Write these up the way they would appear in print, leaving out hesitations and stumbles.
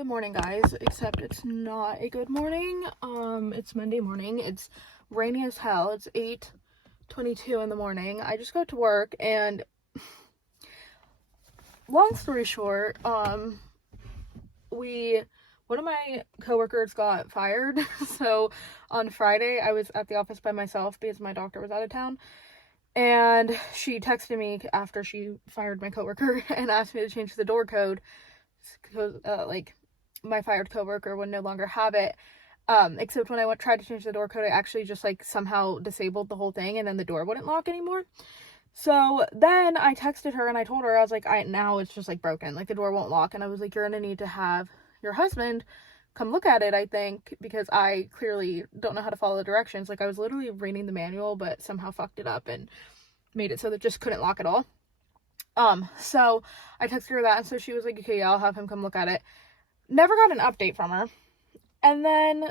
Good morning, guys, except it's not a good morning. It's Monday morning. It's rainy as hell. It's 8:22 in the morning. I just got to work, and long story short, one of my coworkers got fired. So on Friday, I was at the office by myself because my doctor was out of town, and she texted me after she fired my coworker and asked me to change the door code because my fired coworker would no longer have it. Except when I tried to change the door code, I actually just somehow disabled the whole thing, and then the door wouldn't lock anymore. So then I texted her and I told her, I was like, now it's just broken, the door won't lock. And I was like, you're gonna need to have your husband come look at it, I think, because I clearly don't know how to follow the directions. I was literally reading the manual, but somehow fucked it up and made it so that it just couldn't lock at all. So I texted her that, and so she was like, okay, yeah, I'll have him come look at it. Never got an update from her. And then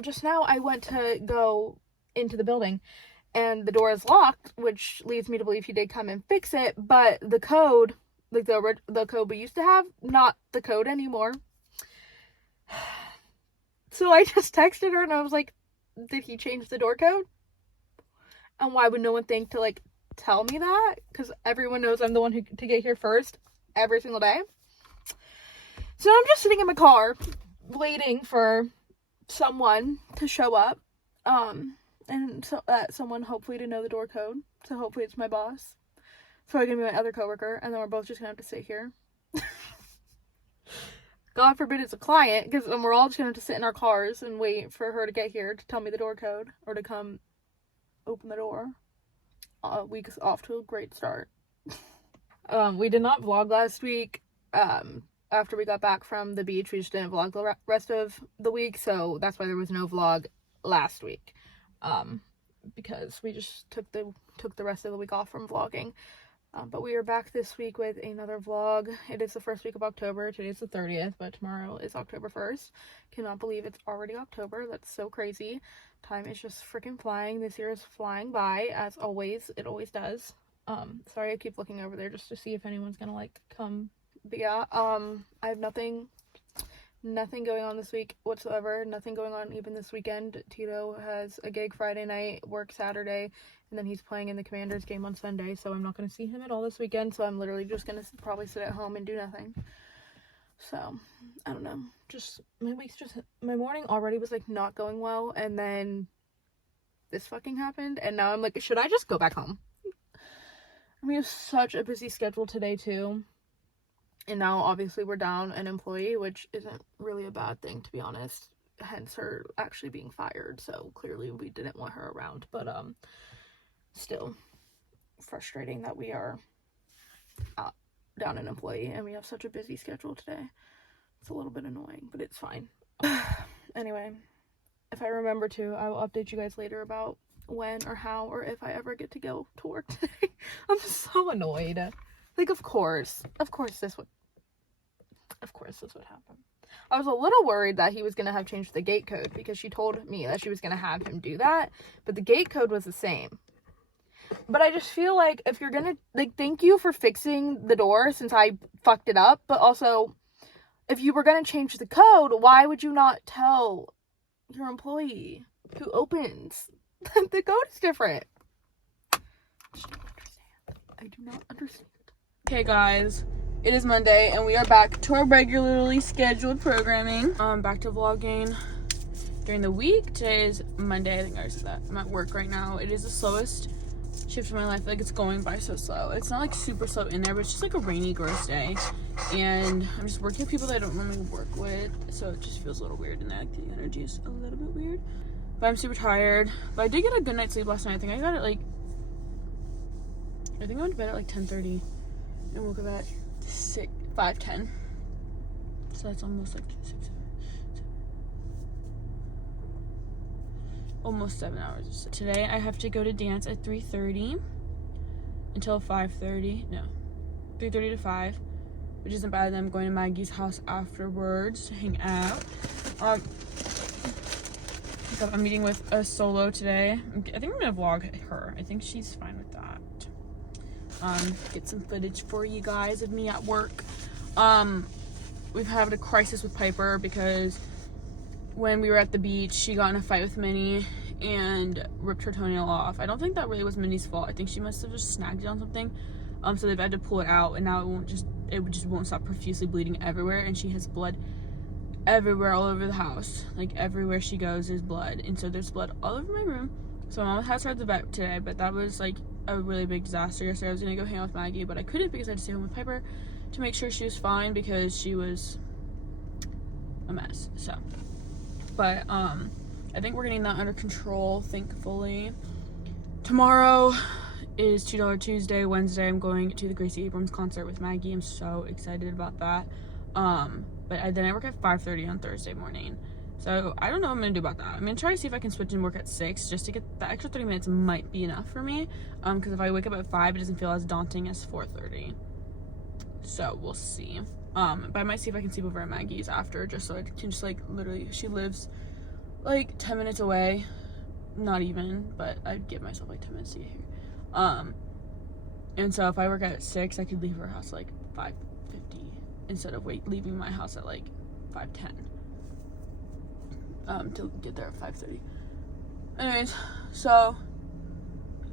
just now I went to go into the building and the door is locked, which leads me to believe he did come and fix it, but the code, the code we used to have, not the code anymore. So I just texted her and I was like, did he change the door code? And why would no one think to tell me that? Because everyone knows I'm the one to get here first every single day. So I'm just sitting in my car waiting for someone to show up, and so someone hopefully to know the door code. So hopefully it's my boss. So I can be my other coworker, and then we're both just gonna have to sit here. God forbid it's a client, because then we're all just gonna have to sit in our cars and wait for her to get here to tell me the door code or to come open the door. Week's off to a great start. We did not vlog last week. After we got back from the beach, we just didn't vlog the rest of the week, so that's why there was no vlog last week. Because we just took the rest of the week off from vlogging. But we are back this week with another vlog. It is the first week of October. Today's the 30th, but tomorrow is October 1st. Cannot believe it's already October. That's so crazy. Time is just freaking flying. This year is flying by, as always. It always does. Sorry, I keep looking over there just to see if anyone's gonna come. But yeah, I have nothing going on this week whatsoever. Nothing going on even this weekend. Tito has a gig Friday night, work Saturday, and then he's playing in the Commanders game on Sunday, so I'm not going to see him at all this weekend, so I'm literally just going to probably sit at home and do nothing. So, I don't know. My morning already was, not going well, and then this fucking happened, and now I'm like, should I just go back home? We have such a busy schedule today, too. And now, obviously, we're down an employee, which isn't really a bad thing, to be honest. Hence her actually being fired. So, clearly, we didn't want her around. But, still frustrating that we are down an employee. And we have such a busy schedule today. It's a little bit annoying, but it's fine. Anyway, if I remember to, I will update you guys later about when or how or if I ever get to go to work today. I'm so annoyed. Of course this would happen. I was a little worried that he was going to have changed the gate code because she told me that she was going to have him do that, but the gate code was the same. But I just feel like if you're going to, thank you for fixing the door since I fucked it up, but also if you were going to change the code, why would you not tell your employee who opens that the code is different? I do not understand. Okay, guys, it is Monday, and we are back to our regularly scheduled programming. Back to vlogging during the week. Today is Monday. I think I already said that. I'm at work right now. It is the slowest shift of my life. It's going by so slow. It's not super slow in there, but it's just a rainy, gross day. And I'm just working with people that I don't normally work with, so it just feels a little weird in there. The energy is a little bit weird. But I'm super tired. But I did get a good night's sleep last night. I think I got it I think I went to bed at 10:30. And woke up at 5:10. So that's almost 6, almost 7 hours. Today I have to go to dance at 3:30 until 5:30. No, 3:30 to 5, which isn't bad. Then I'm going to Maggie's house afterwards to hang out. I'm meeting with a solo today. I think I'm gonna vlog her. I think she's fine with that. Get some footage for you guys of me at work. we've had a crisis with Piper because when we were at the beach, she got in a fight with Minnie and ripped her toenail off. I don't think that really was Minnie's fault. I think she must have just snagged it on something. So they've had to pull it out, and now it just won't stop profusely bleeding everywhere, and she has blood everywhere, all over the house. Like, everywhere she goes, there's blood. And so there's blood all over my room. So my mom has her at the vet today, but that was, like, a really big disaster. Yesterday I was gonna go hang out with Maggie, but I couldn't because I had to stay home with Piper to make sure she was fine because she was a mess. So, but, I think we're getting that under control, thankfully. Tomorrow is $2 Tuesday. Wednesday, I'm going to the Gracie Abrams concert with Maggie. I'm so excited about that. But then I work at 5:30 on Thursday morning. So I don't know what I'm going to do about that. I'm going to try to see if I can switch and work at 6 just to get the extra 30 minutes might be enough for me. Because if I wake up at 5, it doesn't feel as daunting as 4:30. So we'll see. But I might see if I can sleep over at Maggie's after just so I can just, like, literally, she lives like 10 minutes away. Not even, but I'd give myself like 10 minutes to get here. And so if I work at 6, I could leave her house like 5:50 instead of leaving my house at like 5:10. To get there at 5:30. Anyways, so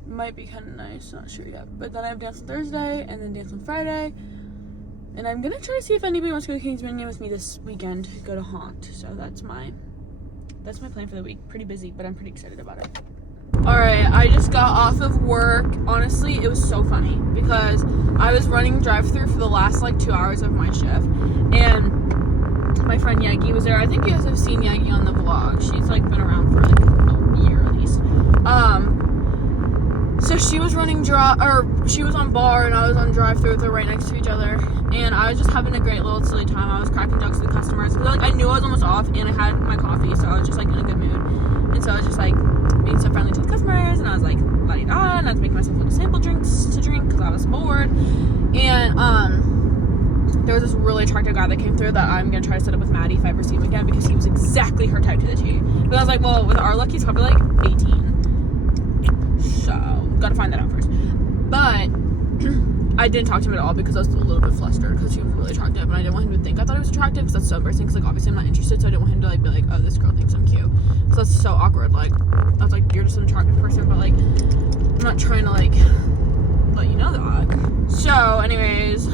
might be kind of nice, not sure yet. But then I have dance on Thursday and then dance on Friday. And I'm gonna try to see if anybody wants to go to King's Dominion with me this weekend, go to Haunt. So that's my plan for the week. Pretty busy, but I'm pretty excited about it. Alright, I just got off of work. Honestly, it was so funny because I was running drive-thru for the last like 2 hours of my shift, and my friend Maggie was there. I think you guys have seen Maggie on the vlog. She's like been around for like a year at least. So she was she was on bar and I was on drive-thru with her right next to each other, and I was just having a great little silly time. I was cracking jokes with the customers because like I knew I was almost off and I had my coffee, so I was just like in a good mood, and so I was just like being so friendly to the customers, and I was like la-di-da, and I was making myself little sample drinks to drink because I was bored. And there was this really attractive guy that came through that I'm gonna try to set up with Maddie if I ever see him again because he was exactly her type to the T. But I was like, well, with our luck, he's probably like 18. So, gotta find that out first. But I didn't talk to him at all because I was a little bit flustered because he was really attractive, and I didn't want him to think I thought he was attractive because that's so embarrassing because, like, obviously I'm not interested, so I didn't want him to, like, be like, oh, this girl thinks I'm cute. So that's so awkward. Like, I was like, you're just an attractive person, but, like, I'm not trying to, like, let you know that. So, anyways,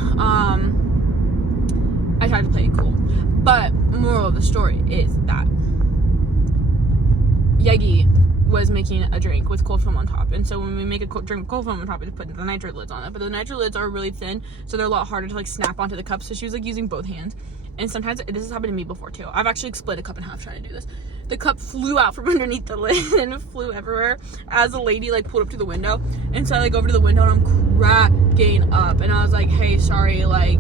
I tried to play it cool. But moral of the story is that Maggie was making a drink with cold foam on top, and so when we make a drink with cold foam on top, we just put the nitro lids on it, but the nitro lids are really thin, so they're a lot harder to like snap onto the cup. So she was like using both hands, and sometimes this has happened to me before too. I've actually split a cup in half trying to do this. The cup flew out from underneath the lid and it flew everywhere as the lady like pulled up to the window, and so I like go over to the window and I'm cracking up, and I was like, hey, sorry, like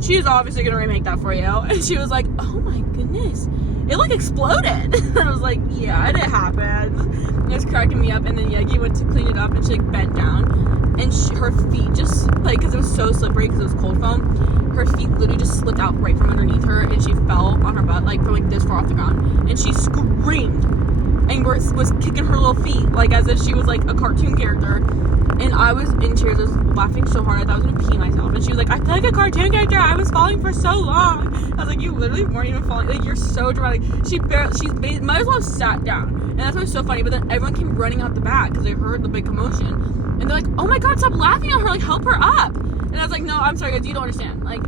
she is obviously gonna remake that for you. And she was like, oh my goodness, it like exploded. And I was like, yeah, it happened. It was cracking me up. And then Maggie went to clean it up and she like bent down, and her feet just like, because it was so slippery because it was cold foam, her feet literally just slipped out right from underneath her, and she fell on her butt like from like this far off the ground, and she screamed and was kicking her little feet like as if she was like a cartoon character. And I was in tears. I was laughing so hard I thought I was gonna pee myself. And she was like, I feel like a cartoon character. I was falling for so long. I was like, you literally weren't even falling. Like, you're so dramatic. She might as well have sat down. And that's why it was so funny. But then everyone came running out the back because they heard the big commotion. And they're like, oh my God, stop laughing at her. Like, help her up. And I was like, no, I'm sorry, guys, you don't understand. Like,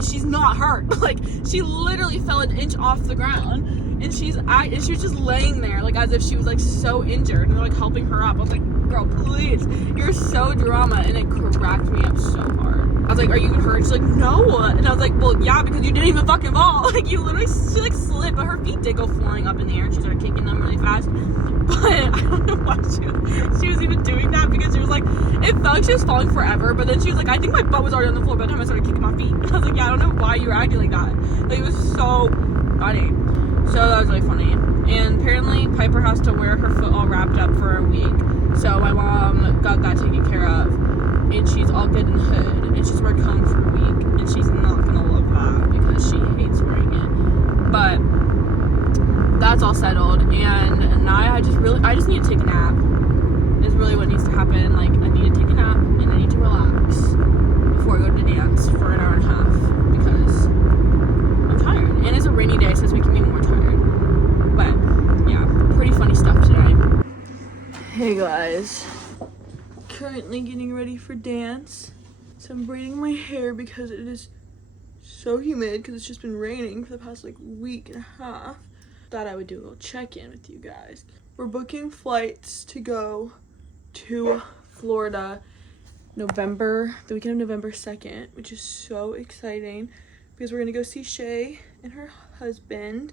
she's not hurt. Like, she literally fell an inch off the ground. And she was just laying there, like, as if she was, like, so injured. And they're, like, helping her up. I was like, girl, please. You're so drama. And it cracked me up so hard. I was like, are you even hurt? She's like, no. And I was like, well, yeah, because you didn't even fucking fall. Like, you literally, she, like, slipped. But her feet did go flying up in the air. And she started kicking them really fast. But I don't know why she was even doing that, because she was like, it felt like she was falling forever. But then she was like, I think my butt was already on the floor by the time I started kicking my feet. And I was like, yeah, I don't know why you were acting like that. Like, it was so funny. So that was really funny. And apparently Piper has to wear her foot all wrapped up for a week. So my mom got that taken care of, and she's all good and hood, and she's wearing cone for a week, and she's not gonna love that because she hates wearing it. But that's all settled, and now I just need to take a nap. Is really what needs to happen. Like, I need to take a nap and I need to relax before I go to dance for an hour and a half, because rainy day, so it's making me more tired. But yeah, pretty funny stuff today. Hey guys, currently getting ready for dance. So I'm braiding my hair because it is so humid because it's just been raining for the past like week and a half. Thought I would do a little check-in with you guys. We're booking flights to go to Florida the weekend of November 2nd, which is so exciting because we're gonna go see Shay and her husband,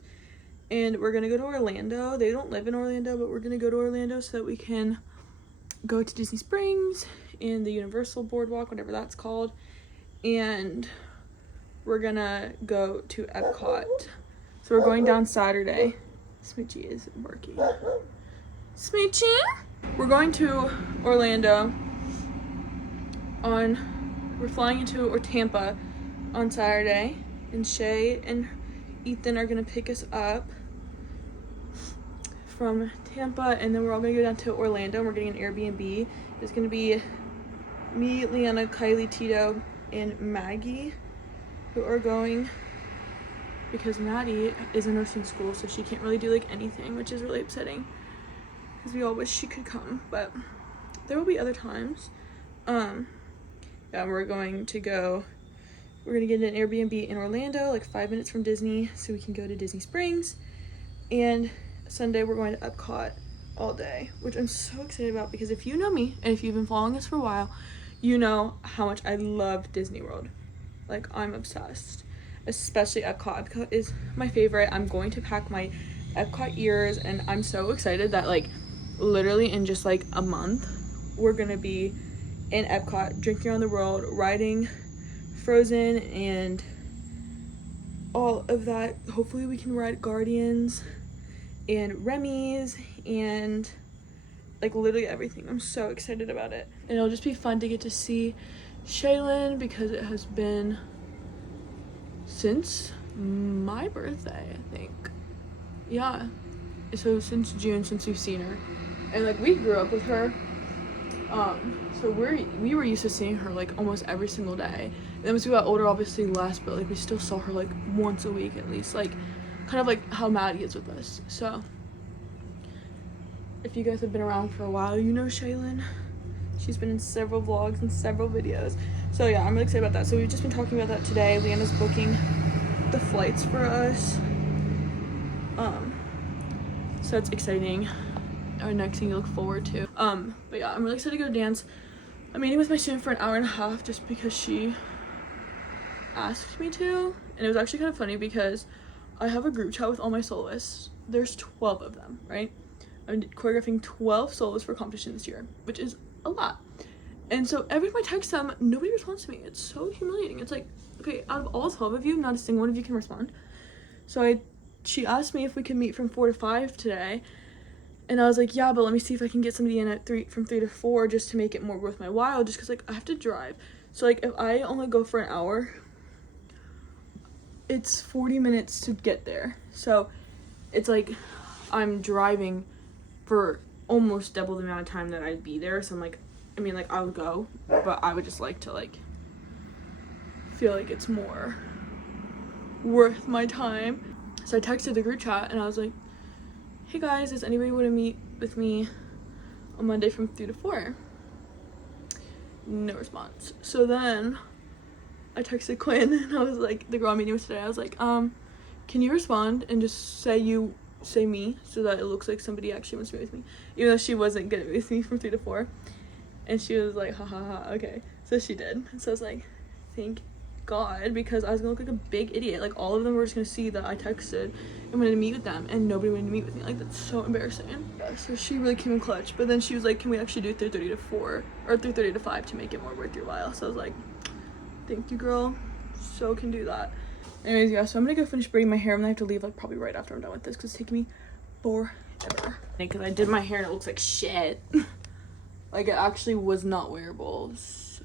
and we're gonna go to Orlando. They don't live in Orlando, but we're gonna go to Orlando so that we can go to Disney Springs and the Universal Boardwalk, whatever that's called, and we're gonna go to Epcot. So we're going down Saturday. Smoochie is barking. Smoochie? We're going to Orlando we're flying into Tampa on Saturday, and Shay and Ethan are gonna pick us up from Tampa, and then we're all gonna go down to Orlando, and we're getting an Airbnb. It's gonna be me, Leanna, Kylie, Tito, and Maggie who are going, because Maddie is in nursing school, so she can't really do like anything, which is really upsetting because we all wish she could come, but there will be other times. Yeah, we're gonna get an Airbnb in Orlando, like 5 minutes from Disney, so we can go to Disney Springs. And Sunday we're going to Epcot all day, which I'm so excited about because if you know me and if you've been following us for a while, you know how much I love Disney World. Like, I'm obsessed, especially Epcot. Epcot is my favorite. I'm going to pack my Epcot ears, and I'm so excited that like literally in just like a month we're gonna be in Epcot, drinking around the world, riding Frozen and all of that. Hopefully we can ride Guardians and Remy's and like literally everything. I'm so excited about it, and it'll just be fun to get to see Shaylin because it has been since my birthday, I think. Yeah, so since June, since we've seen her, and like we grew up with her. So we were used to seeing her like almost every single day. And then as we got older, obviously less, but like we still saw her like once a week at least, like kind of like how Maddie is with us. So if you guys have been around for a while, you know Shaylin. She's been in several vlogs and several videos. So yeah, I'm really excited about that. So we've just been talking about that today. Leanna's booking the flights for us. So that's exciting. Our next thing to look forward to. But yeah, I'm really excited to go dance. I'm meeting with my student for an hour and a half just because she asked me to, and it was actually kind of funny because I have a group chat with all my soloists. There's 12 of them, right? I'm choreographing 12 solos for competition this year, which is a lot. And so every time I text them, nobody responds to me. It's so humiliating. It's like, okay, out of all 12 of you, not a single one of you can respond. So she asked me if we could meet from 4 to 5 today. And I was like, yeah, but let me see if I can get somebody in at from 3 to 4 just to make it more worth my while, just because like I have to drive. So like if I only go for an hour, it's 40 minutes to get there. So it's like I'm driving for almost double the amount of time that I'd be there. So I'm like, I mean, like I would go, but I would just like to like feel like it's more worth my time. So I texted the group chat and I was like, hey guys, does anybody want to meet with me on Monday from 3 to 4? No response. So then I texted Quinn and I was like, the girl I'm meeting with today, I was like, can you respond and just say me so that it looks like somebody actually wants to meet with me, even though she wasn't gonna meet with me from 3 to 4. And she was like, ha ha ha, okay. So she did. So I was like, thank God, because I was gonna look like a big idiot. Like all of them were just gonna see that I texted and wanted to meet with them, and nobody wanted to meet with me. Like that's so embarrassing. Yeah, so she really came in clutch. But then she was like, can we actually do 3:30 to 4 or 3:30 to 5 to make it more worth your while? So I was like, thank you, girl. So can do that. Anyways, yeah, so I'm gonna go finish braiding my hair, and I have to leave like probably right after I'm done with this because it's taking me forever. Because I did my hair and it looks like shit. Like it actually was not wearable. So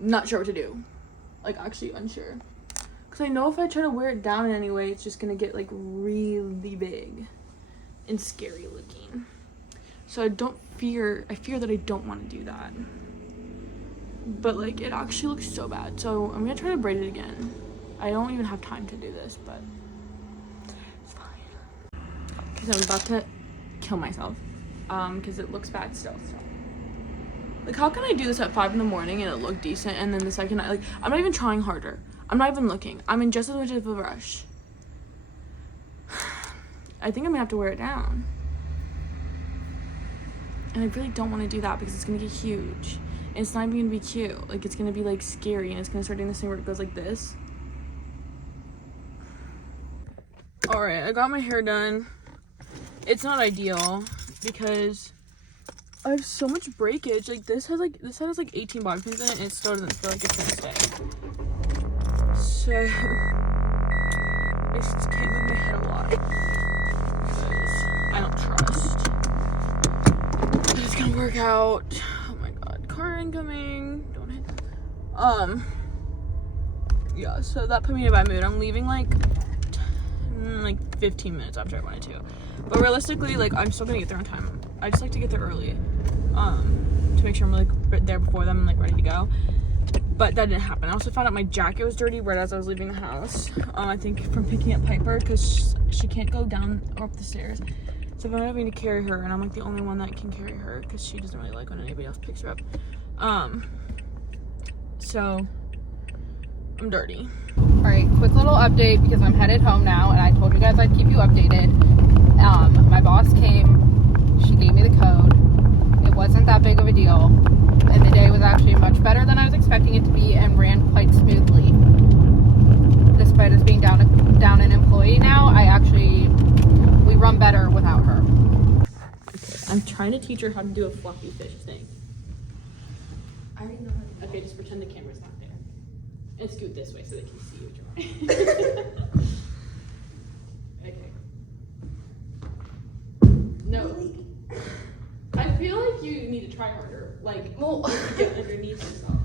not sure what to do. Like actually unsure. Because I know if I try to wear it down in any way, it's just gonna get like really big and scary looking. So I fear that I don't want to do that. but like it actually looks so bad. So I'm gonna try to braid it again. I don't even have time to do this, but it's fine. Because I'm about to kill myself. Because it looks bad still. So. Like, how can I do this at 5 in the morning and it look decent, and then the second I'm not even trying harder. I'm not even looking. I'm in just as much of a rush. I think I'm gonna have to wear it down. And I really don't want to do that because it's gonna get huge. And it's not even gonna be cute. Like, it's gonna be like scary, and it's gonna start doing this thing where it goes like this. Alright, I got my hair done. It's not ideal because I have so much breakage. Like, this head has like 18 bobby pins in it, and it still doesn't feel like it's gonna stay. So I just can't move my head a lot because I don't trust that it's gonna work out. Oh my god, car incoming. Don't hit. Yeah, so that put me in a bad mood. I'm leaving like 15 minutes after I wanted to. But realistically, like, I'm still gonna get there on time. I just like to get there early, to make sure I'm like there before them and like ready to go. But that didn't happen. I also found out my jacket was dirty right as I was leaving the house. I think from picking up Piper because she can't go down or up the stairs. So I'm having to carry her, and I'm like the only one that can carry her because she doesn't really like when anybody else picks her up. So I'm dirty. All right, quick little update because I'm headed home now, and I told you guys I'd keep you updated. My boss came, she gave me the code. It wasn't that big of a deal, and the day was actually much better than I was expecting it to be and ran quite smoothly. Despite us being down an employee now, we run better without her. I'm trying to teach her how to do a floppy fish thing. I already know how to do Okay, just pretend the camera's not there. And scoot this way so they can see what you're on. Okay. No. I feel like you need to try harder. Like, get underneath yourself.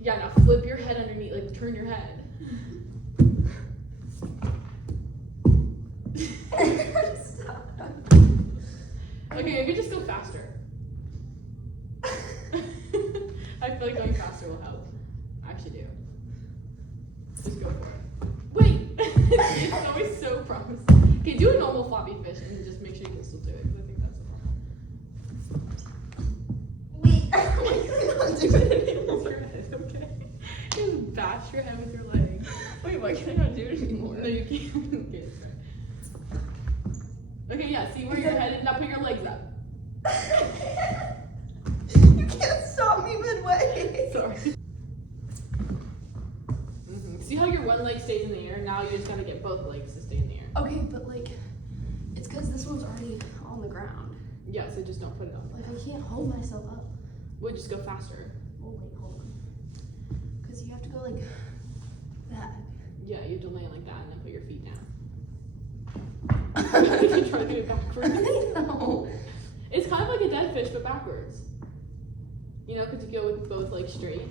Yeah, now flip your head underneath, like turn your head. Okay, maybe just go faster. I feel like going faster will help. I actually do. Just go for it. Wait! It's always so promising. Okay, do a normal floppy fish and just make sure you can still do it, because I think that's the problem. Wait, I'm not doing it anymore. Your head, okay? Just bash your head with your leg. Wait, why can't I not do it anymore? No, you can't. Okay, it's right. Okay, yeah, see where your head is. Now put your legs up. You can't stop me midway. Sorry. See how your one leg stays in the air? Now you just gotta get both legs to stay in the air. Okay, but like, it's because this one's already on the ground. Yeah, so just don't put it on. Like, I can't hold myself up. We'll just go faster. Oh, wait, hold on. Because you have to go like that. Yeah, you have to land like that and then put your feet down. You can try to do it backwards. I know. It's kind of like a dead fish, but backwards. You know, because you go with both legs straight.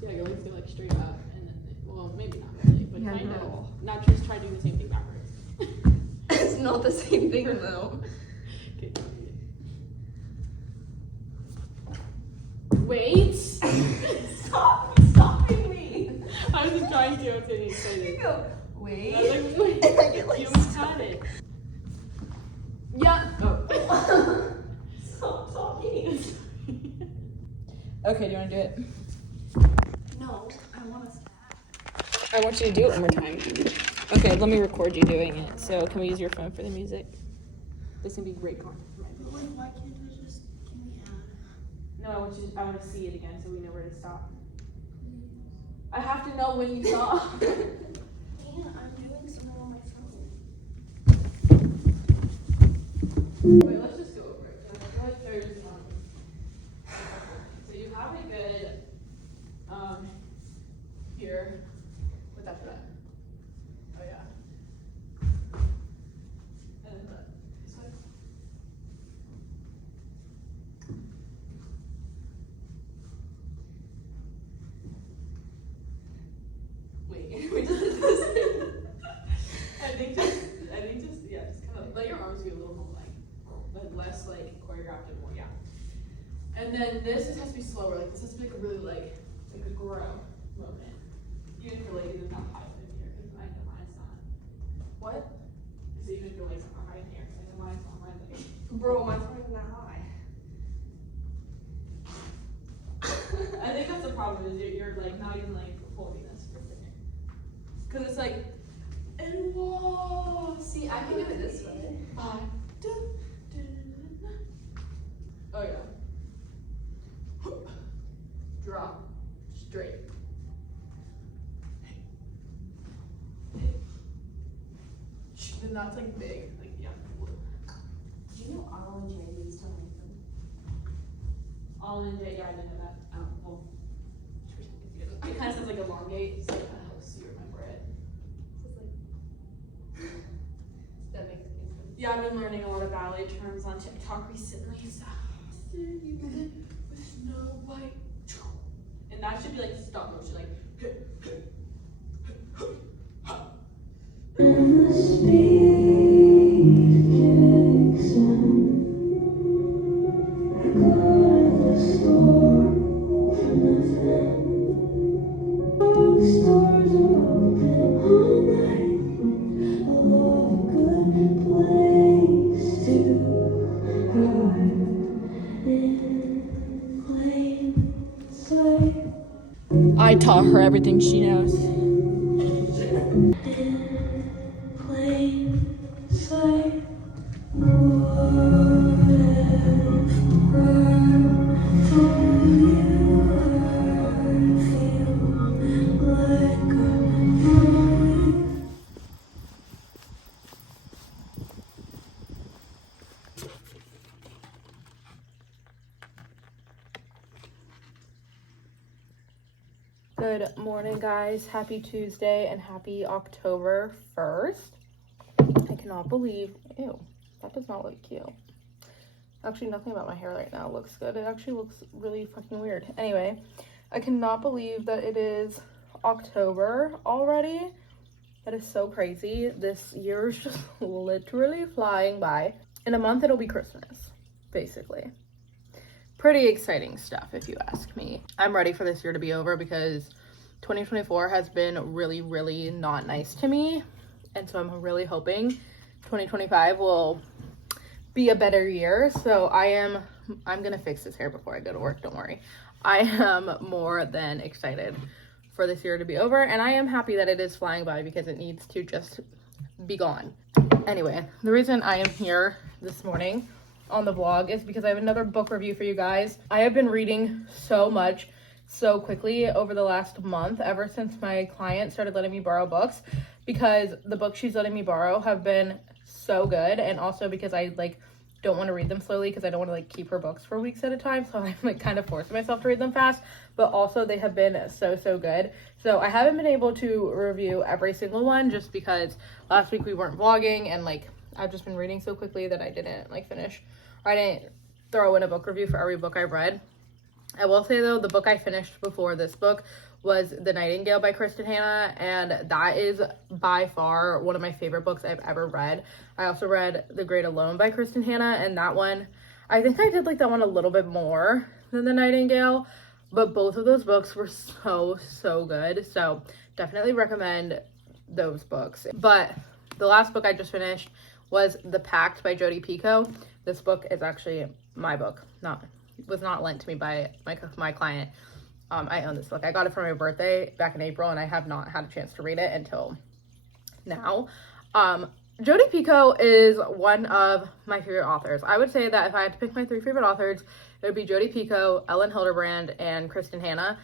So yeah, your legs go like straight up, and then, well, maybe not really, but Yeah, kind no. of. Now just try doing the same thing backwards. It's not the same thing though. Okay. Wait! Stop stopping me. I wasn't trying to, I was getting excited. You go, wait. I was like, wait. And I get like You almost had it. Yeah. Oh. Stop talking. Okay, do you want to do it? No, I want to stop. I want you to do it one more time. Okay, let me record you doing it. So can we use your phone for the music? This can be great content for my video. Like, why can't I just give me ad? No, I want to see it again so we know where to stop. I have to know when you stop. Yeah, I'm doing something on my phone. Wait, let's just go over it. I feel like there's so you have a good here. What's after that? Oh yeah. And then this way. Wait, we just did this. I think just yeah, just kind of let your arms be a little more like. this has to be slower. Like this has to be like a really like a grow moment. Even if your leg isn't that high in here, because mine's not. What? So even if your legs aren't high in here, because mine's not my leg. Bro, mine's not even that high. I think that's the problem is you're like not even like holding this for a second. Because it's like, and whoa. See, I can do it this way. Oh yeah. Drop. Straight. Then that's like big. Like yeah. Do you know Arnold and Jerry used to like them? All in J, yeah, I didn't know that. Well, it kind of sounds like elongate, so that helps you remember it. So it's like that makes sense. Yeah, I've been learning a lot of ballet terms on TikTok recently. So. With Snow White, and that should be like stop motion, like. I taught her everything she knows. Good morning, guys. Happy Tuesday and happy October 1st. I cannot believe, ew, that does not look cute. Actually, nothing about my hair right now looks good. It actually looks really fucking weird. Anyway, I cannot believe that it is October already. That is so crazy. This year is just literally flying by. In a month, it'll be Christmas, basically. Pretty exciting stuff, if you ask me. I'm ready for this year to be over because 2024 has been really, really not nice to me. And so I'm really hoping 2025 will be a better year. So I'm gonna fix this hair before I go to work, don't worry. I am more than excited for this year to be over, and I am happy that it is flying by because it needs to just be gone. Anyway, the reason I am here this morning on the vlog is because I have another book review for you guys. I have been reading so much so quickly over the last month, ever since my client started letting me borrow books, because the books she's letting me borrow have been so good, and also because I like don't want to read them slowly because I don't want to like keep her books for weeks at a time, so I'm like kind of forcing myself to read them fast, but also they have been so good. So I haven't been able to review every single one just because last week we weren't vlogging, and like I've just been reading so quickly that I didn't like finish, or I didn't throw in a book review for every book I've read. I will say though, the book I finished before this book was The Nightingale by Kristen Hanna, and that is by far one of my favorite books I've ever read. I also read The Great Alone by Kristen Hanna, and that one, I think I did like that one a little bit more than The Nightingale, but both of those books were so good. So definitely recommend those books. But the last book I just finished was The Pact by Jodi Picoult. This book is actually my book, was not lent to me by my client. I own this book. I got it for my birthday back in April, and I have not had a chance to read it until now. Jodi Picoult is one of my favorite authors. I would say that if I had to pick my 3 favorite authors, it would be Jodi Picoult, Ellen Hilderbrand, and Kristen Hanna.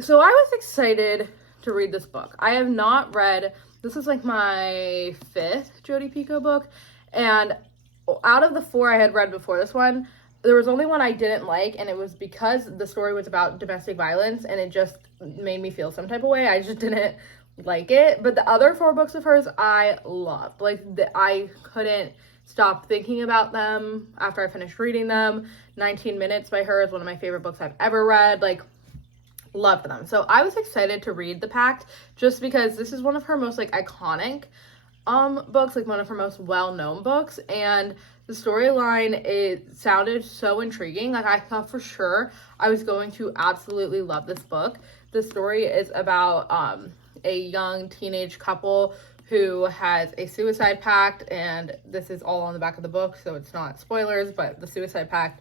So I was excited to read this book. I have not read, this is like my 5th Jodi Picoult book, and out of the 4 I had read before this one, there was only one I didn't like, and it was because the story was about domestic violence, and it just made me feel some type of way. I just didn't like it. But the other 4 books of hers I loved. Like, I couldn't stop thinking about them after I finished reading them. 19 Minutes by her is one of my favorite books I've ever read. Like, loved them. So I was excited to read The Pact just because this is one of her most like iconic books, like one of her most well-known books, and the storyline, it sounded so intriguing. Like, I thought for sure I was going to absolutely love this book. The story is about a young teenage couple who has a suicide pact, and this is all on the back of the book, so it's not spoilers, but the suicide pact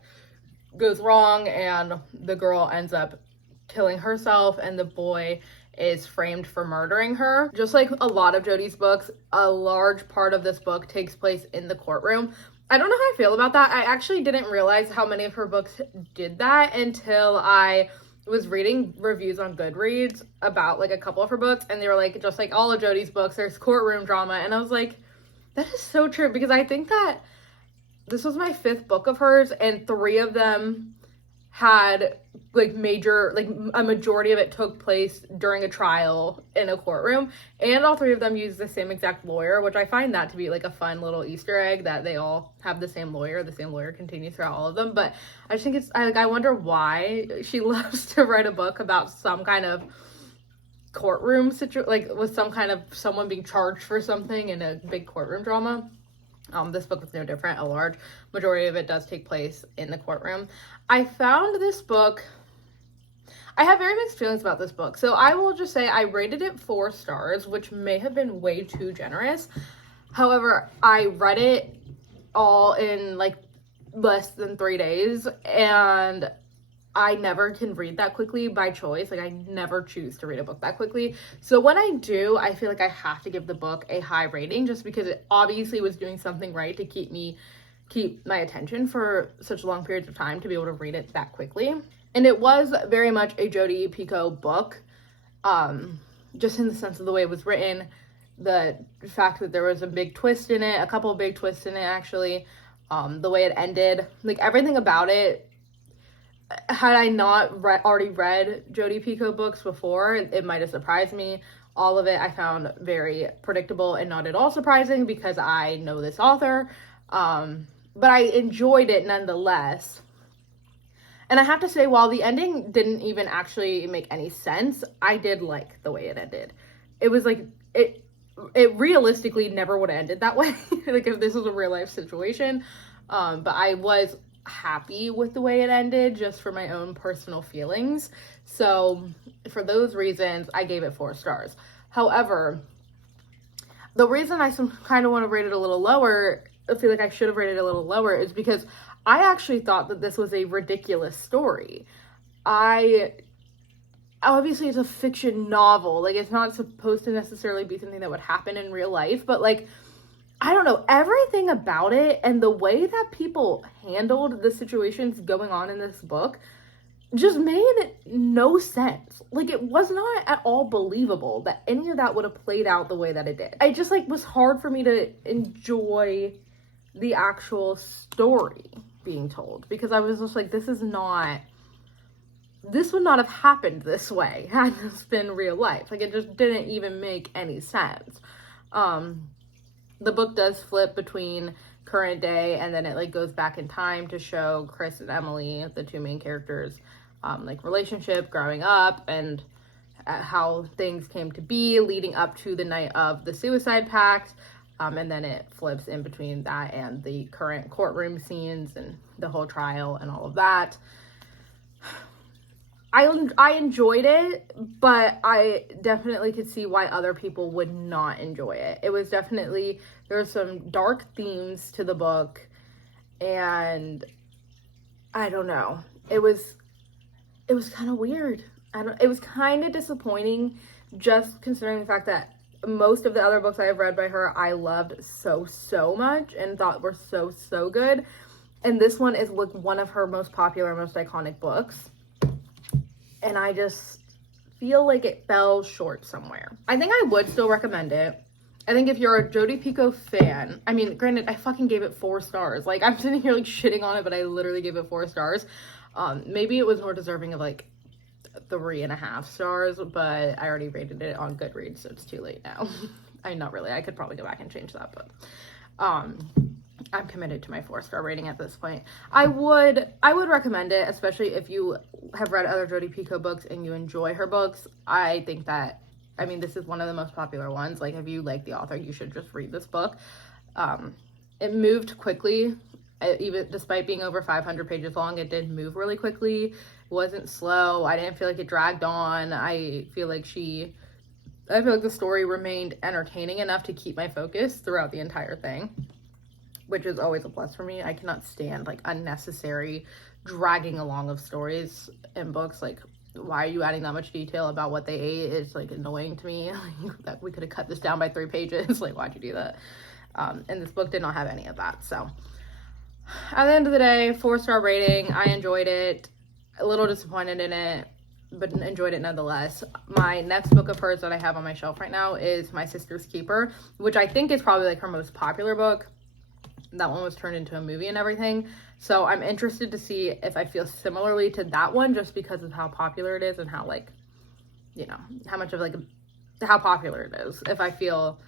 goes wrong, and the girl ends up killing herself, and the boy is framed for murdering her. Just like a lot of Jodi's books, a large part of this book takes place in the courtroom. I don't know how I feel about that. I actually didn't realize how many of her books did that until I was reading reviews on Goodreads about like a couple of her books, and they were like, just like all of Jodi's books, there's courtroom drama. And I was like, that is so true, because I think that this was my 5th book of hers, and 3 of them had like major, like a majority of it took place during a trial in a courtroom, and all 3 of them used the same exact lawyer, which I find that to be like a fun little Easter egg, that they all have the same lawyer continues throughout all of them. But I just think it's, I wonder why she loves to write a book about some kind of courtroom situation, like with some kind of someone being charged for something in a big courtroom drama. This book is no different. A large majority of it does take place in the courtroom. I found this book, I have very mixed feelings about this book. So I will just say I rated it 4 stars, which may have been way too generous. However, I read it all in like less than 3 days, and I never can read that quickly by choice. Like, I never choose to read a book that quickly. So when I do, I feel like I have to give the book a high rating, just because it obviously was doing something right to keep my attention for such long periods of time, to be able to read it that quickly. And it was very much a Jodi Picoult book, just in the sense of the way it was written, the fact that there was a big twist in it, a couple of big twists in it actually, the way it ended, like everything about it. Had I not already read Jodi Picoult books before, it might have surprised me. All of it I found very predictable and not at all surprising, because I know this author, but I enjoyed it nonetheless. And I have to say, while the ending didn't even actually make any sense, I did like the way it ended. It was like, it realistically never would have ended that way, like if this was a real life situation, but I was happy with the way it ended, just for my own personal feelings. So for those reasons, I gave it 4 stars. However, the reason I kind of want to rate it a little lower, I feel like I should have rated it a little lower, is because I actually thought that this was a ridiculous story. Obviously it's a fiction novel, like it's not supposed to necessarily be something that would happen in real life, but like, I don't know, everything about it and the way that people handled the situations going on in this book just made no sense. Like, it was not at all believable that any of that would have played out the way that it did. It just like was hard for me to enjoy the actual story being told, because I was just like, this would not have happened this way had this been real life. Like, it just didn't even make any sense. The book does flip between current day, and then it like goes back in time to show Chris and Emily, the 2 main characters, like relationship growing up, and how things came to be leading up to the night of the suicide pact. And then it flips in between that and the current courtroom scenes and the whole trial and all of that. I enjoyed it, but I definitely could see why other people would not enjoy it. It was definitely, there were some dark themes to the book, and I don't know. It was kind of weird. It was kind of disappointing, just considering the fact that most of the other books I have read by her, I loved so much and thought were so good. And this one is like one of her most popular, most iconic books. And I just feel like it fell short somewhere. I think I would still recommend it. I think if you're a Jodi Picoult fan, I mean, granted, I fucking gave it 4 stars. Like, I'm sitting here like shitting on it, but I literally gave it 4 stars. Maybe it was more deserving of like 3.5 stars, but I already rated it on Goodreads, so it's too late now. I mean, not really. I could probably go back and change that, but I'm committed to my 4-star rating at this point. I would recommend it, especially if you have read other Jodi Picoult books and you enjoy her books. I think that I mean, this is one of the most popular ones. Like, if you like the author, you should just read this book. It moved quickly. Even despite being over 500 pages long, it did move really quickly. It wasn't slow. I didn't feel like it dragged on. I feel like the story remained entertaining enough to keep my focus throughout the entire thing, which is always a plus for me. I cannot stand like unnecessary dragging along of stories in books. Like, why are you adding that much detail about what they ate? It's like annoying to me. Like, that we could have cut this down by 3 pages. Like, why'd you do that? And this book did not have any of that. So at the end of the day, 4-star rating. I enjoyed it. A little disappointed in it, but enjoyed it nonetheless. My next book of hers that I have on my shelf right now is My Sister's Keeper, which I think is probably like her most popular book. That one was turned into a movie and everything. So I'm interested to see if I feel similarly to that one, just because of how popular it is and how, like, you know, how much of like how popular it is. If I feel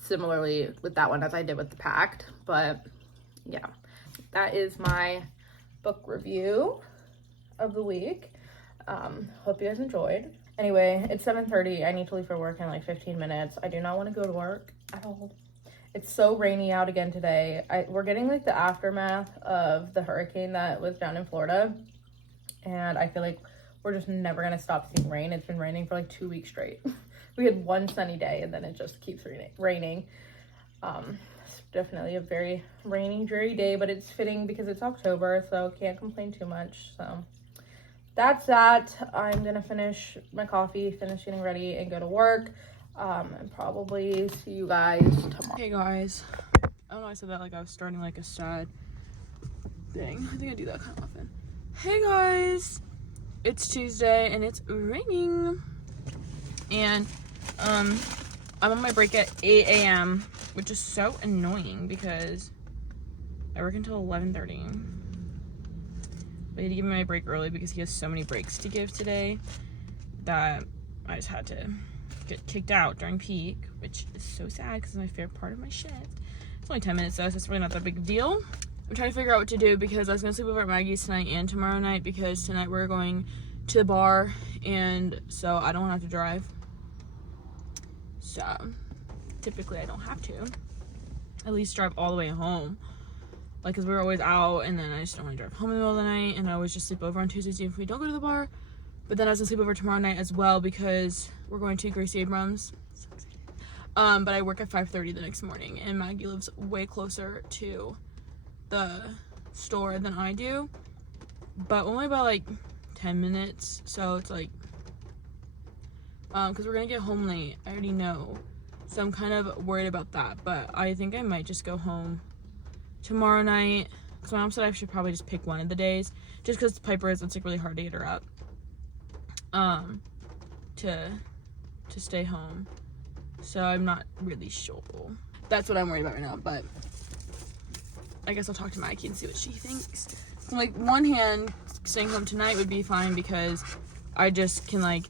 similarly with that one as I did with The Pact. But yeah, that is my book review of the week. Hope you guys enjoyed. Anyway, it's 7:30. I need to leave for work in like 15 minutes. I do not want to go to work at all. It's so rainy out again today. We're getting like the aftermath of the hurricane that was down in Florida, and I feel like we're just never gonna stop seeing rain. It's been raining for like 2 weeks straight. We had one sunny day and then it just keeps raining. It's definitely a very rainy, dreary day, but it's fitting because it's October, so can't complain too much. So that's that. I'm gonna finish my coffee, finish getting ready, and go to work. And probably see you guys tomorrow. Hey guys, I don't know, I said that like I was starting like a sad thing. I think I do that kind of often. Hey guys, it's Tuesday and it's raining, and I'm on my break at 8 a.m, which is so annoying because I work until 11:30. But I had to give him my break early because he has so many breaks to give today that I just had to get kicked out during peak, which is so sad because it's my favorite part of my shift. It's only 10 minutes though, so it's really not that big of a deal. I'm trying to figure out what to do because I was gonna sleep over at Maggie's tonight and tomorrow night, because tonight we're going to the bar, and so I don't have to drive. So typically I don't have to at least drive all the way home, like, because we're always out, and then I just don't want to drive home in the middle of the night, and I always just sleep over on Tuesdays if we don't go to the bar. But then I was gonna sleep over tomorrow night as well because we're going to Gracie Abrams. So excited. But I work at 5:30 the next morning, and Maggie lives way closer to the store than I do, but only about like 10 minutes. So it's like, because we're gonna get home late, I already know. So I'm kind of worried about that, but I think I might just go home tomorrow night. Because my mom said I should probably just pick one of the days, just because Piper is, it's like really hard to get her up. To stay home, so I'm not really sure. That's what I'm worried about right now, but I guess I'll talk to Maggie and see what she thinks. On like one hand, staying home tonight would be fine because I just can like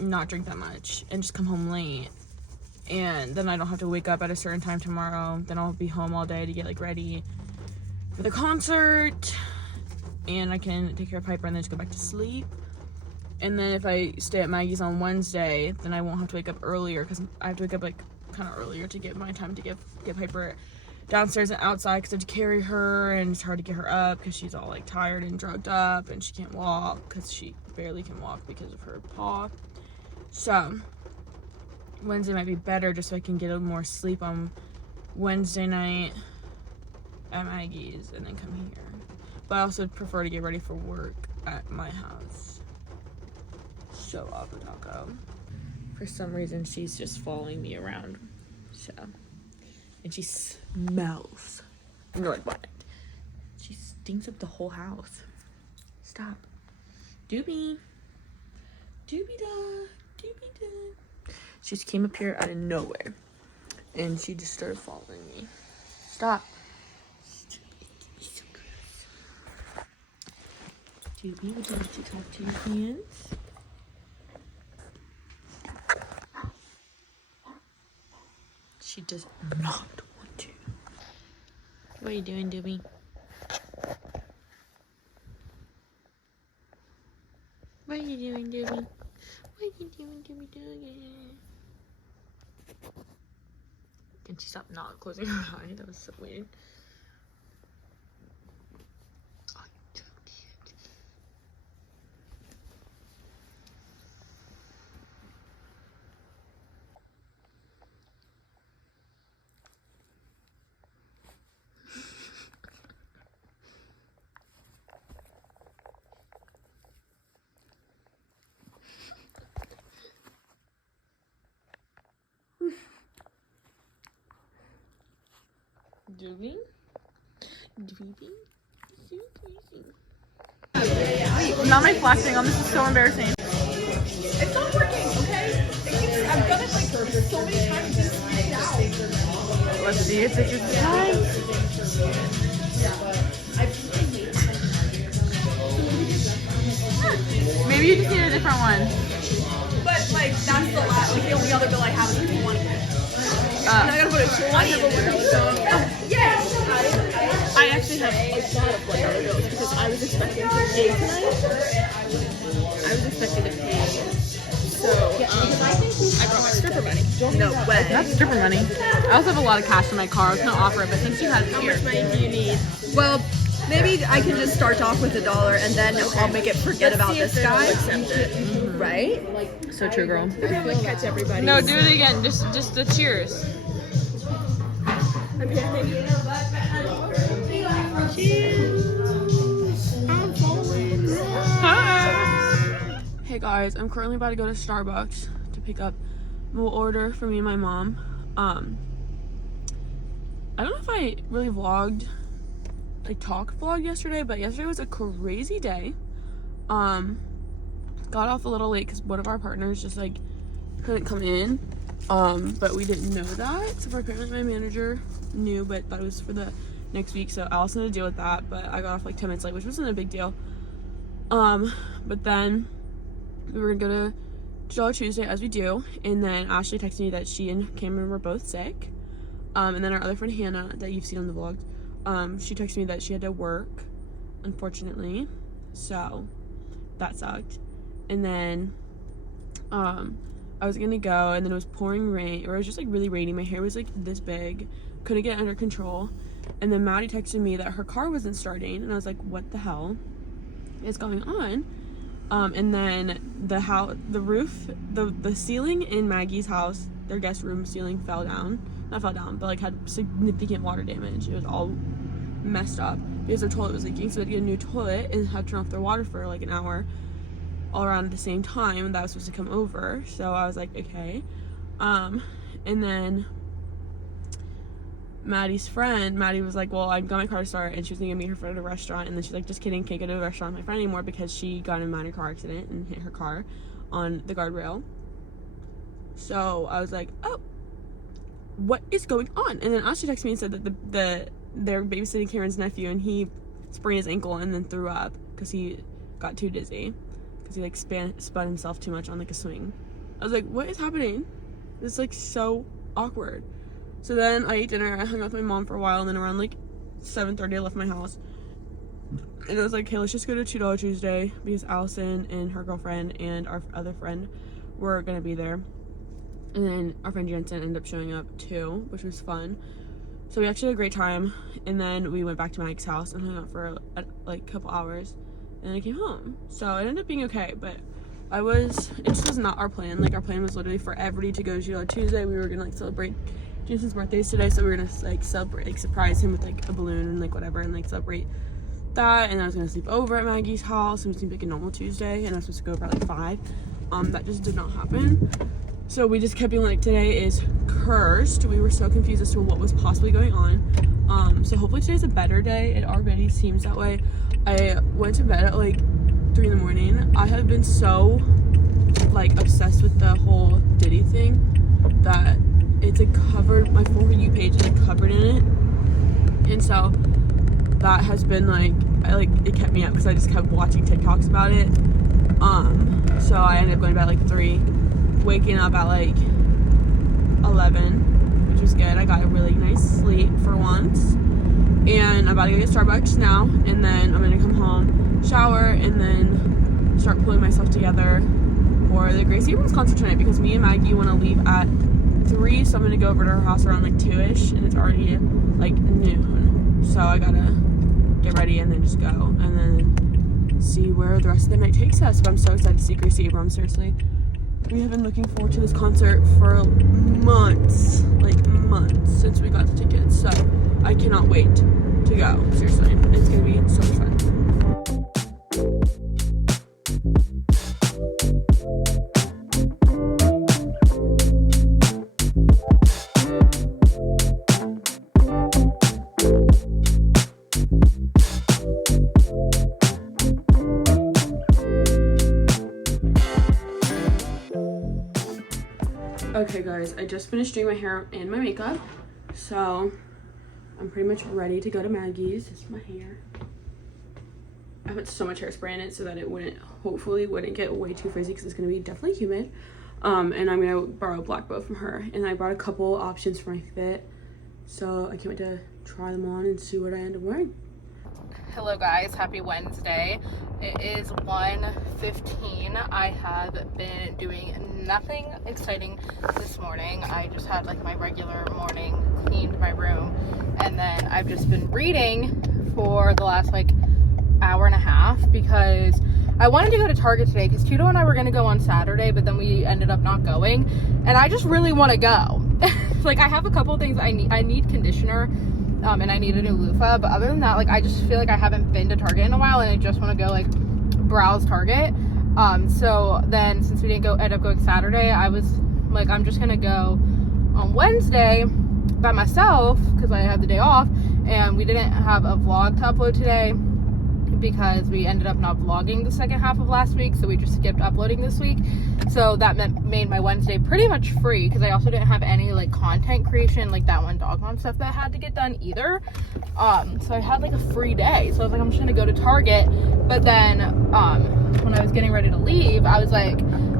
not drink that much and just come home late, and then I don't have to wake up at a certain time tomorrow. Then I'll be home all day to get like ready for the concert, and I can take care of Piper and then just go back to sleep. And then if I stay at Maggie's on Wednesday, then I won't have to wake up earlier, because I have to wake up like kind of earlier to get my time to get Piper downstairs and outside, because I have to carry her, and it's hard to get her up because she's all like tired and drugged up, and she can't walk because she barely can walk because of her paw. So Wednesday might be better, just so I can get a little more sleep on Wednesday night at Maggie's and then come here. But I also prefer to get ready for work at my house. So off the taco. For some reason, she's just following me around. So, and she smells. I'm like, what? She stinks up the whole house. Stop. Doobie. Doobie da. Doobie da. She just came up here out of nowhere, and she just started following me. Stop. Doobie, would you like to talk to your fans? She does not want to. What are you doing, Doobie? What are you doing, Doobie? What are you doing, Doobie? Can she stop not closing her eye? That was so weird. Oh, you're so cute. Doing? Not my flashing on this is so embarrassing. It's not working, okay? I've done it like so many times and it's out. Let's see if it gets time. Maybe you just need a different one. But like that's the last, like the only other bill I have is like 1 minute. And I gotta put a 20 in there. Yeah. I actually have a lot of like other bills because I was expecting to pay tonight. I was expecting to pay. So I brought my stripper money. No way. That's stripper money. I also have a lot of cash in my car. I was gonna offer it, but since you had it here. How much money do you need? Well, maybe I can just start off with $1 and then I'll make it forget about this guy. Right? So true, girl. We're gonna like catch everybody. No, do it again. Just the cheers. Hey guys, I'm currently about to go to Starbucks to pick up a order for me and my mom. I don't know if I really vlogged, like talk vlog yesterday, but yesterday was a crazy day. Got off a little late because one of our partners just like couldn't come in. But we didn't know that. So apparently my manager knew, but thought it was for the next week. So Allison had to deal with that. But I got off like 10 minutes late, which wasn't a big deal. But then we were gonna go to Dollar Tuesday as we do. And then Ashley texted me that she and Cameron were both sick. And then our other friend Hannah that you've seen on the vlogs, she texted me that she had to work, unfortunately. So that sucked. And then I was gonna go, and then it was pouring rain, or it was just like really rainy. My hair was like this big, couldn't get it under control. And then Maddie texted me that her car wasn't starting, and I was like, what the hell is going on? And then the roof, the ceiling in Maggie's house, their guest room ceiling not fell down, but like had significant water damage. It was all messed up because their toilet was leaking, so they had to get a new toilet and had to turn off their water for like an hour all around at the same time, and that was supposed to come over. So I was like, okay. And then Maddie was like, well, I got my car to start, and she was gonna meet her friend at a restaurant, and then she's like, just kidding, can't go to a restaurant with my friend anymore because she got in a minor car accident and hit her car on the guardrail. So I was like, oh, what is going on? And then Ashley texted me and said that they're babysitting Karen's nephew, and he sprained his ankle and then threw up because he got too dizzy because he like spun himself too much on like a swing. I was like, what is happening? This is like so awkward. So then I ate dinner, I hung out with my mom for a while, and then around like 7:30 I left my house. And I was like, hey, let's just go to $2 Tuesday because Allison and her girlfriend and our other friend were gonna be there. And then our friend Jensen ended up showing up too, which was fun. So we actually had a great time. And then we went back to Mike's house and hung out for like a couple hours. And then I came home. So it ended up being okay, but it just was not our plan. Like our plan was literally for everybody to go to $2 Tuesday. We were gonna like celebrate Jason's birthday's today, so we were gonna like celebrate, like surprise him with like a balloon and like whatever, and like celebrate that. And I was gonna sleep over at Maggie's house. It was gonna be like a normal Tuesday, and I was supposed to go about like 5. That just did not happen. So we just kept being like, today is cursed. We were so confused as to what was possibly going on. So hopefully today's a better day. It already seems that way. I went to bed at like 3 in the morning. I have been so like obsessed with the whole Diddy thing that it's like covered, my For You page is like covered in it. And so that has been like, it kept me up because I just kept watching TikToks about it. So I ended up going to bed at like 3. Waking up at like 11, which was good. I got a really nice sleep for once. And I'm about to go get Starbucks now, and then I'm gonna come home, shower, and then start pulling myself together for the Gracie Abrams concert tonight because me and Maggie want to leave at 3, so I'm gonna go over to her house around like 2ish, and it's already like noon. So I gotta get ready and then just go and then see where the rest of the night takes us. But I'm so excited to see Gracie Abrams, seriously. We have been looking forward to this concert for months, since we got the tickets. So I cannot wait to go, seriously. It's gonna be so much fun. Okay guys, I just finished doing my hair and my makeup, so I'm pretty much ready to go to Maggie's. This is my hair. I put so much hairspray in it so that it hopefully wouldn't get way too frizzy, because it's gonna be definitely humid. And I'm gonna borrow a black bow from her, and I brought a couple options for my fit, so I can't wait to try them on and see what I end up wearing. Hello guys, happy Wednesday. It is 1:15. I have been doing nothing exciting this morning. I just had like my regular morning, cleaned my room, and then I've just been reading for the last like hour and a half, because I wanted to go to Target today because Tudo and I were going to go on Saturday, but then we ended up not going, and I just really want to go. Like, I have a couple things I need conditioner, and I need a new loofah, but other than that, like, I just feel like I haven't been to Target in a while, and I just want to go like browse Target. So then, since we didn't end up going Saturday, I was like, I'm just gonna go on Wednesday by myself because I had the day off, and we didn't have a vlog to upload today because we ended up not vlogging the second half of last week, so we just skipped uploading this week. So that made my Wednesday pretty much free, because I also didn't have any like content creation, like that one dog mom stuff that had to get done either. So I had like a free day, so I was like, I'm just gonna go to Target. But then when I was getting ready to leave, I was like,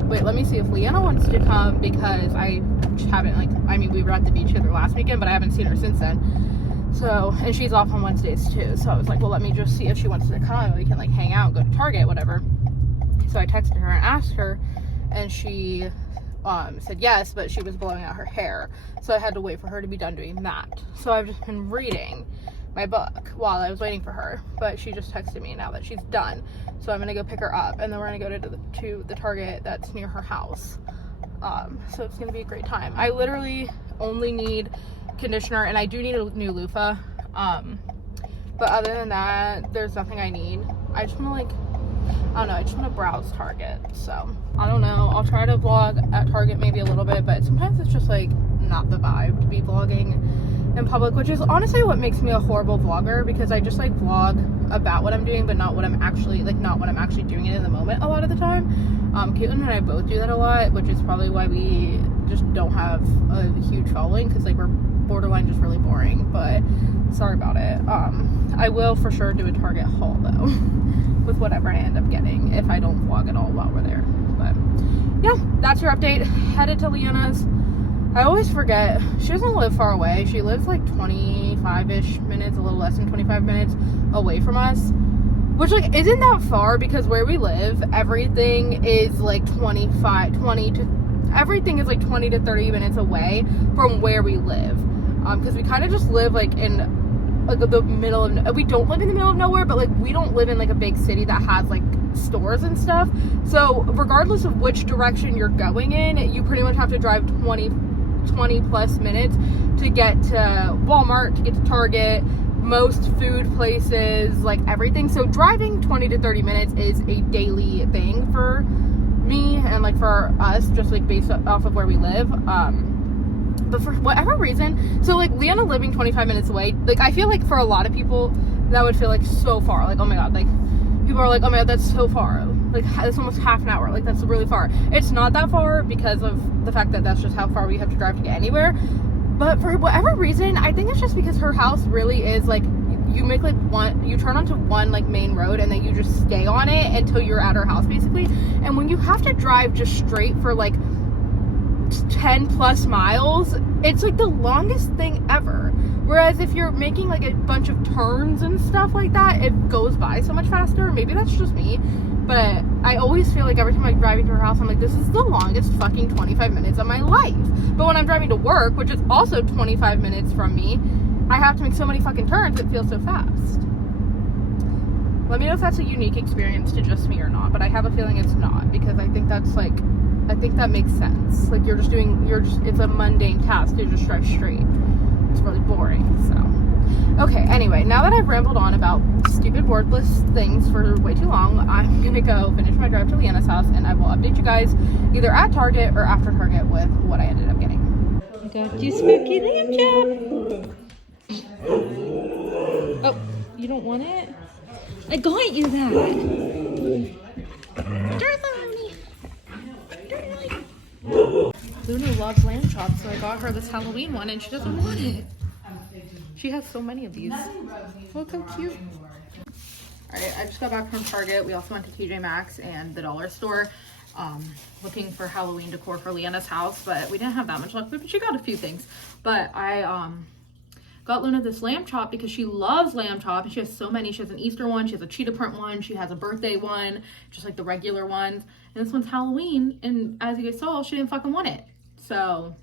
wait, let me see if Leanna wants to come, because I haven't, like, I mean, we were at the beach together last weekend, but I haven't seen her since then. So, and she's off on Wednesdays too, so I was like, well, let me just see if she wants to come, we can like hang out, go to Target, whatever. So I texted her and asked her, and she said yes, but she was blowing out her hair, so I had to wait for her to be done doing that. So I've just been reading my book while I was waiting for her, but she just texted me now that she's done. So I'm gonna go pick her up, and then we're gonna go to the Target that's near her house. So it's gonna be a great time. I literally only need conditioner, and I do need a new loofah, but other than that, there's nothing I need. I just want to, like, I don't know, I just want to browse Target. So I don't know, I'll try to vlog at Target maybe a little bit, but sometimes it's just like not the vibe to be vlogging in public, which is honestly what makes me a horrible vlogger, because I just like vlog about what I'm doing, but not what I'm actually doing it in the moment a lot of the time. Katelyn and I both do that a lot, which is probably why we just don't have a huge following, because like we're borderline just really boring. But sorry about it. I will for sure do a Target haul though with whatever I end up getting, if I don't vlog at all while we're there. But yeah, that's your update. Headed to Leanna's. I always forget, she doesn't live far away. She lives like 25-ish minutes, a little less than 25 minutes away from us, which like isn't that far, because where we live, everything is like 20 to 30 minutes away from where we live, because we kind of just live like in like the middle of, we don't live in the middle of nowhere, but like we don't live in like a big city that has like stores and stuff. So regardless of which direction you're going in, you pretty much have to drive 20 plus minutes to get to Walmart, to get to Target, most food places, like everything. So driving 20 to 30 minutes is a daily thing for me, and like for us, just like based off of where we live. But for whatever reason, so like Leanna living 25 minutes away, like I feel like for a lot of people that would feel like so far, like, oh my god, like people are like, oh my god, that's so far, like that's almost half an hour, like that's really far. It's not that far, because of the fact that that's just how far we have to drive to get anywhere. But for whatever reason, I think it's just because her house really is like, you make like you turn onto one like main road, and then you just stay on it until you're at her house basically. And when you have to drive just straight for like 10 plus miles, it's like the longest thing ever. Whereas if you're making like a bunch of turns and stuff like that, it goes by so much faster. Maybe that's just me, But I always feel like every time I'm driving to her house, I'm like, this is the longest fucking 25 minutes of my life. But when I'm driving to work, which is also 25 minutes from me, I have to make so many fucking turns, it feels so fast. Let me know if that's a unique experience to just me or not, but I have a feeling it's not, because I think that's like, I think that makes sense. Like it's a mundane task to just drive straight. It's really boring, so. Okay, anyway, now that I've rambled on about stupid, worthless things for way too long, I'm gonna go finish my drive to Leanna's house, and I will update you guys either at Target or after Target with what I ended up getting. I got you spooky lamb chop. Oh, you don't want it? I got you that. Luna loves lamb chops, so I got her this Halloween one, and she doesn't want it. She has so many of these. Look how cute. Alright, I just got back from Target. We also went to TJ Maxx and the dollar store looking for Halloween decor for Leanna's house, but we didn't have that much luck, but she got a few things. But I got Luna this lamb chop because she loves lamb chop, and she has so many. She has an Easter one, she has a cheetah print one, she has a birthday one, just like the regular ones. And this one's Halloween, and as you guys saw, she didn't fucking want it. So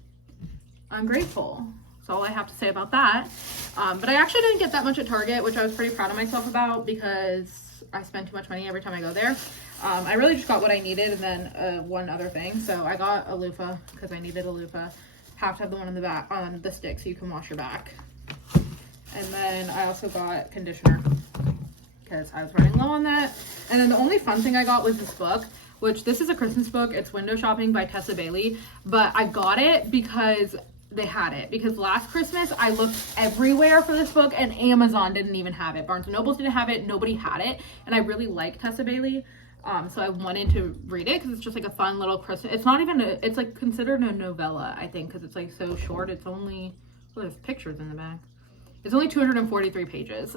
I'm grateful. That's all I have to say about that. But I actually didn't get that much at Target, which I was pretty proud of myself about because I spend too much money every time I go there. I really just got what I needed, and then one other thing. So I got a loofah because I needed a loofah. Have to have the one in the back on the stick so you can wash your back. And then I also got conditioner because I was running low on that. And then the only fun thing I got was this book, which this is a Christmas book. It's Window Shopping by Tessa Bailey, but I got it because they had it, because last Christmas I looked everywhere for this book and Amazon didn't even have it. Barnes & Noble didn't have it. Nobody had it. And I really like Tessa Bailey. So I wanted to read it because it's just like a fun little Christmas. It's not even it's like considered a novella, I think, because it's like so short. It's only, well, there's pictures in the back. It's only 243 pages.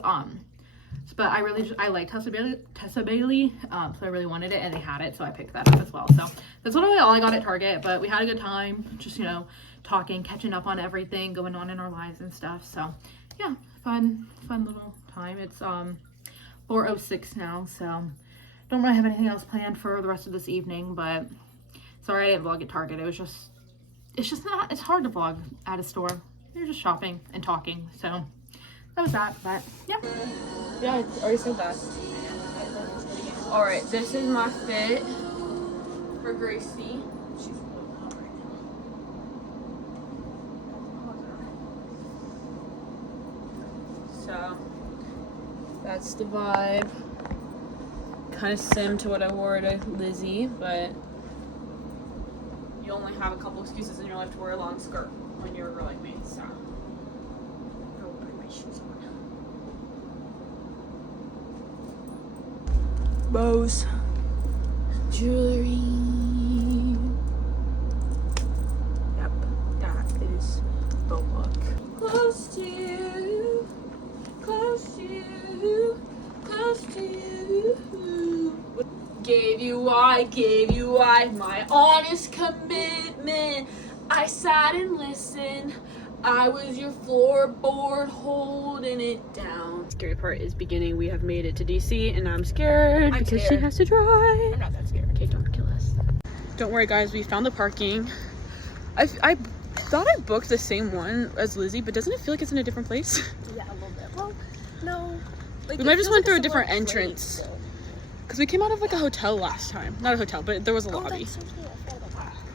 But I like Tessa Bailey, so I really wanted it, and they had it, so I picked that up as well. So that's literally all I got at Target, but we had a good time, just, you know, talking, catching up on everything going on in our lives and stuff. So yeah, fun little time. It's 4:06 now, so don't really have anything else planned for the rest of this evening, but sorry I didn't vlog at Target. It's hard to vlog at a store. You're just shopping and talking, so that was that. But yeah, Yeah, I already said that. Alright, this is my fit for Gracie. So, that's the vibe. Kind of sim to what I wore to Lizzie, but you only have a couple excuses in your life to wear a long skirt when you're a girl like me, so. I'll put my shoes on. Bows, jewelry. Yep, that is the look. Close to you, close to you, close to you. Gave you I, my honest commitment. I sat and listened. I was your floorboard holding it down. The scary part is beginning. We have made it to DC and I'm scared because she has to drive. I'm not that scared. Okay, don't kill us. Don't worry guys, we found the parking. I thought I booked the same one as Lizzie, but doesn't it feel like it's in a different place? Yeah, a little bit. Well, no. Like, We might just went through a different entrance. Because we came out of like a hotel last time. Not a hotel, but there was a lobby.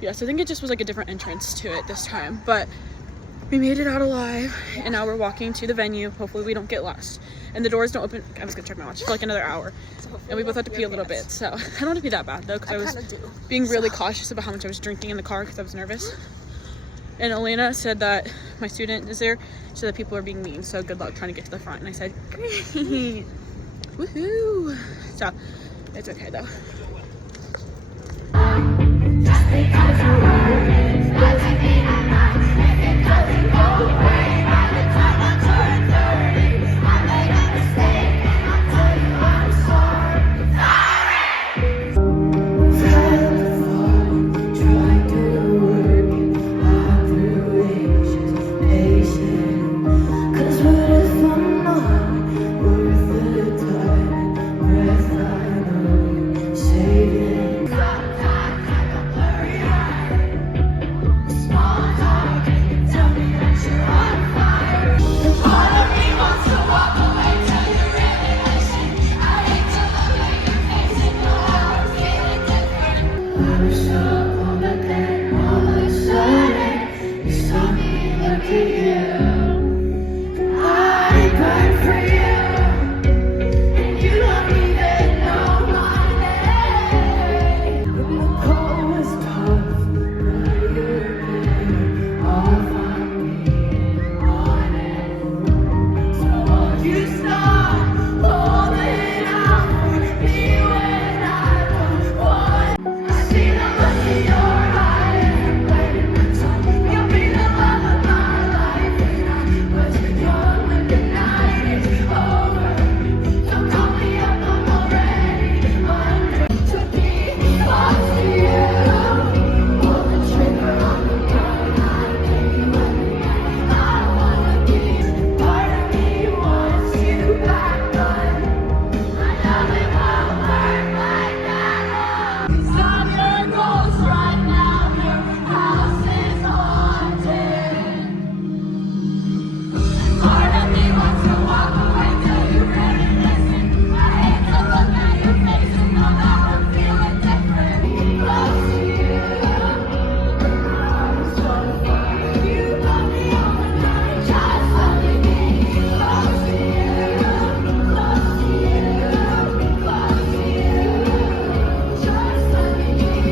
Yeah, so I think it just was like a different entrance to it this time. But we made it out alive, and now we're walking to the venue. Hopefully we don't get lost. And the doors don't open, I was gonna check my watch, for like another hour. And we both have to pee a little bit, so I don't want to be that bad though, because I was being really cautious about how much I was drinking in the car because I was nervous. And Elena said that my student is there, so that people are being mean, so good luck trying to get to the front. And I said, great, woohoo. So, it's okay though.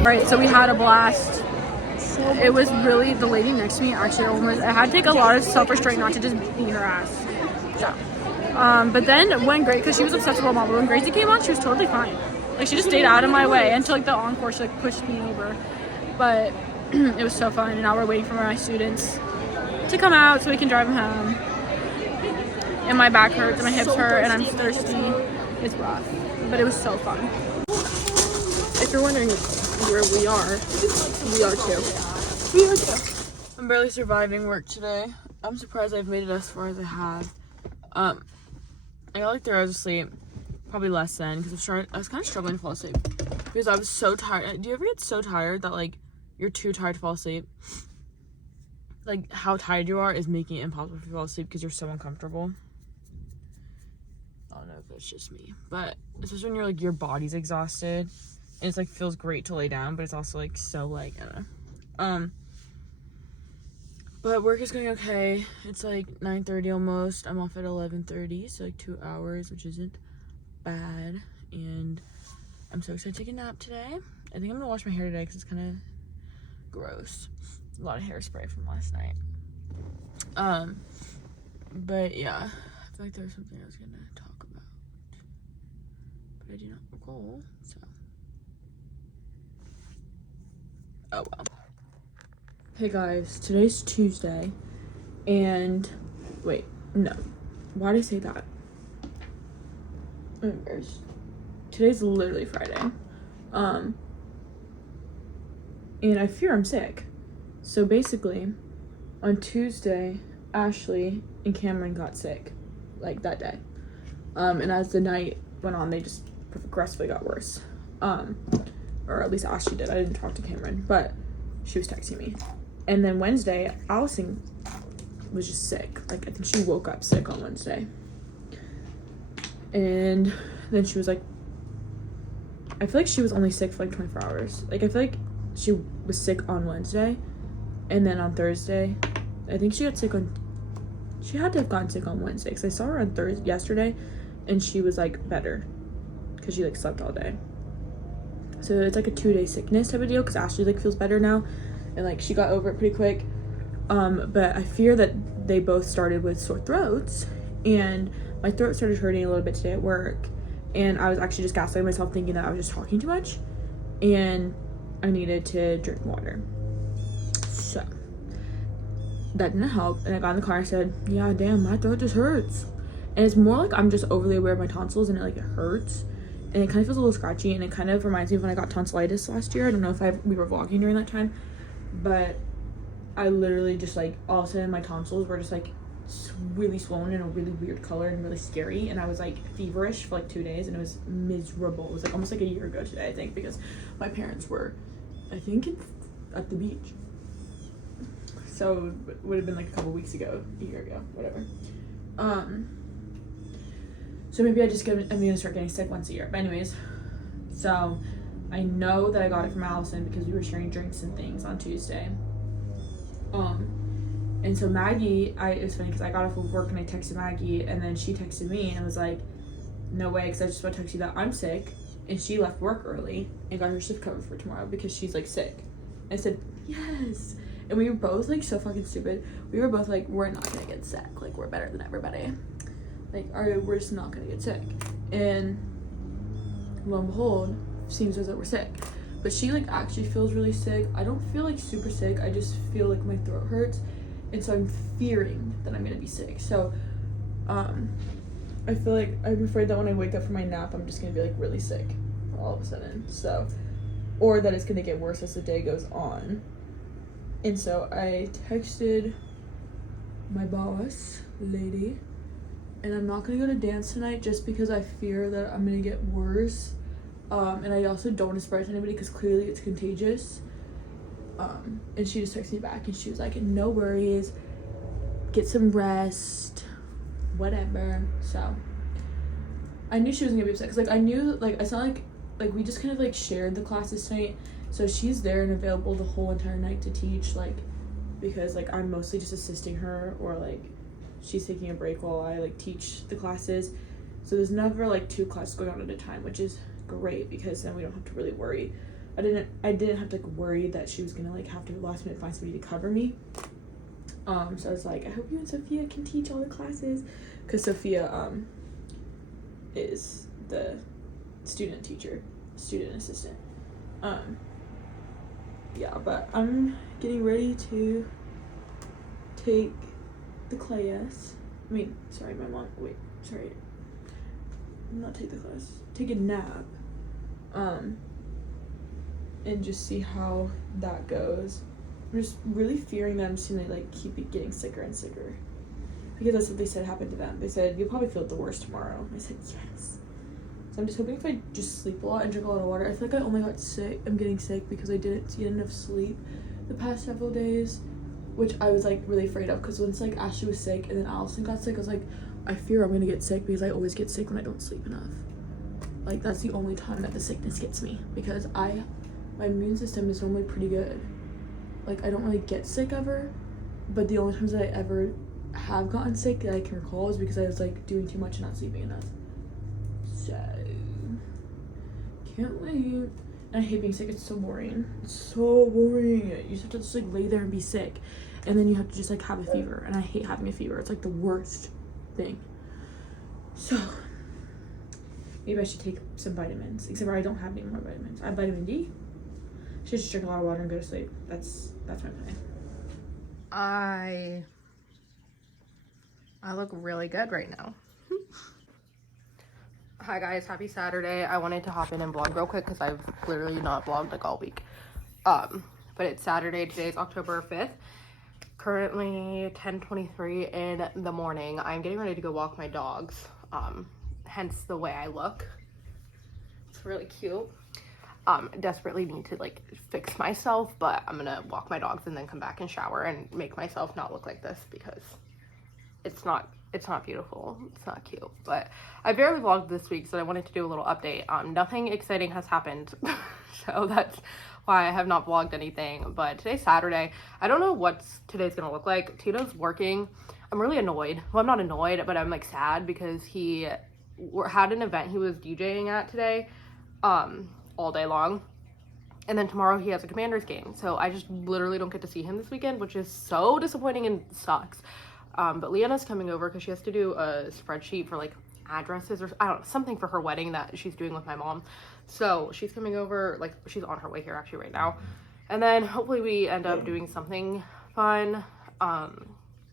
Alright, so we had a blast. It was really, the lady next to me actually almost, I had to take a lot of self-restraint not to just beat her ass. So, but then when Gracie, because she was obsessed with her mom, but when Gracie came on, she was totally fine. Like, she just stayed out of my way until like the encore, she like pushed me over. But it was so fun, and now we're waiting for my students to come out so we can drive them home. And my back hurts and my hips hurt and I'm thirsty. It's rough, but it was so fun. If you're wondering where we are too. We are too. I'm barely surviving work today. I'm surprised I've made it as far as I have. I got like 3 hours of sleep, probably less than, because I was kind of struggling to fall asleep because I was so tired. Do you ever get so tired that like you're too tired to fall asleep? Like how tired you are is making it impossible to fall asleep because you're so uncomfortable. I don't know if it's just me, but especially when you're like your body's exhausted and it's like feels great to lay down, but it's also like so like I don't know. But work is going okay. It's like 9:30 almost. I'm off at 11:30, so like 2 hours, which isn't bad. And I'm so excited to take a nap today. I think I'm gonna wash my hair today because it's kind of gross. A lot of hairspray from last night. But yeah, I feel like there was something I was gonna talk about, but I do not recall. So, oh well. Hey guys, today's Tuesday, and wait, no, why did I say that? I'm embarrassed. Today's literally Friday, and I fear I'm sick. So basically, on Tuesday, Ashley and Cameron got sick, like that day, and as the night went on, they just progressively got worse, or at least Ashley did. I didn't talk to Cameron, but she was texting me. And then Wednesday, Allison was just sick. Like, I think she woke up sick on Wednesday. And then she was like, I feel like she was only sick for like 24 hours. Like, I feel like she was sick on Wednesday. And then on Thursday, I think she got sick on, she had to have gotten sick on Wednesday. Because I saw her on Thursday, yesterday, and she was like better. Because she like slept all day. So it's like a 2-day sickness type of deal. Because Ashley like feels better now. And like she got over it pretty quick, but I fear that they both started with sore throats, and my throat started hurting a little bit today at work, and I was actually just gaslighting myself thinking that I was just talking too much and I needed to drink water. So that didn't help, and I got in the car and I said, yeah, damn, my throat just hurts. And it's more like I'm just overly aware of my tonsils, and it hurts, and it kind of feels a little scratchy, and it kind of reminds me of when I got tonsillitis last year. I don't know if we were vlogging during that time, but I literally just like all of a sudden my tonsils were just like really swollen in a really weird color and really scary, and I was like feverish for like 2 days, and it was miserable. It was like almost like a year ago today, I think, because my parents were, I think, at the beach, so it would have been like a couple weeks ago, a year ago, whatever. So maybe I'm gonna start getting sick once a year. But anyways, so I know that I got it from Allison because we were sharing drinks and things on Tuesday. And so Maggie, it was funny because I got off of work and I texted Maggie, and then she texted me and was like, no way, because I just want to text you that I'm sick. And she left work early and got her shift covered for tomorrow because she's like sick. I said, yes. And we were both like so fucking stupid. We were both like, we're not gonna get sick. Like, we're better than everybody. Like, we're just not gonna get sick. And lo and behold, seems as though we're sick. But she like actually feels really sick. I don't feel like super sick. I just feel like my throat hurts. And so I'm fearing that I'm gonna be sick. So, I feel like I'm afraid that when I wake up from my nap, I'm just gonna be like really sick all of a sudden. So, or that it's gonna get worse as the day goes on. And so I texted my boss lady, and I'm not gonna go to dance tonight just because I fear that I'm gonna get worse. And I also don't want to spread it to anybody because clearly it's contagious. And she just texted me back and she was like, no worries, get some rest, whatever. So I knew she wasn't gonna be upset because like I knew, like it's not like we just kind of like shared the classes tonight, so she's there and available the whole entire night to teach, like because like I'm mostly just assisting her, or like she's taking a break while I like teach the classes. So there's never like 2 classes going on at a time, which is great because then we don't have to really worry. I didn't have to like worry that she was gonna like have to last minute find somebody to cover me. So I was like, I hope you and Sophia can teach all the classes, because Sophia is the student assistant. Yeah, but I'm getting ready to take the class. Not take the class, take a nap, and just see how that goes. I'm just really fearing that I'm just gonna like keep getting sicker and sicker, because that's what they said happened to them. They said, you'll probably feel the worst tomorrow. I said, yes. So I'm just hoping if I just sleep a lot and drink a lot of water. I feel like I only got sick, I'm getting sick because I didn't get enough sleep the past several days, which I was like really afraid of, because once like Ashley was sick and then Allison got sick, I was like, I fear I'm gonna get sick because I always get sick when I don't sleep enough. Like that's the only time that the sickness gets me, because my immune system is normally pretty good. Like I don't really get sick ever, but the only times that I ever have gotten sick that I can recall is because I was like doing too much and not sleeping enough. So can't wait. And I hate being sick. It's so boring. It's so boring. You just have to just like lay there and be sick, and then you have to just like have a fever, and I hate having a fever. It's like the worst thing. So maybe I should take some vitamins, except for I don't have any more vitamins. I have vitamin D. Should just drink a lot of water and go to sleep. That's my plan. I look really good right now. Hi guys, happy Saturday. I wanted to hop in and vlog real quick because I've literally not vlogged like all week. But it's Saturday. Today's October 5th. Currently 10:23 in the morning. I'm getting ready to go walk my dogs. Hence the way I look. It's really cute. Desperately need to like fix myself, but I'm gonna walk my dogs and then come back and shower and make myself not look like this, because it's not beautiful. It's not cute. But I barely vlogged this week, so I wanted to do a little update. Nothing exciting has happened. So that's why I have not vlogged anything. But today's Saturday. I don't know what today's gonna look like. Tito's working. I'm really annoyed. Well, I'm not annoyed, but I'm like sad because he had an event he was DJing at today, all day long. And then tomorrow he has a Commanders game. So I just literally don't get to see him this weekend, which is so disappointing and sucks. But Leanna's coming over because she has to do a spreadsheet for like addresses or I don't know, something for her wedding that she's doing with my mom. So she's coming over, like she's on her way here actually right now. And then hopefully we end up doing something fun,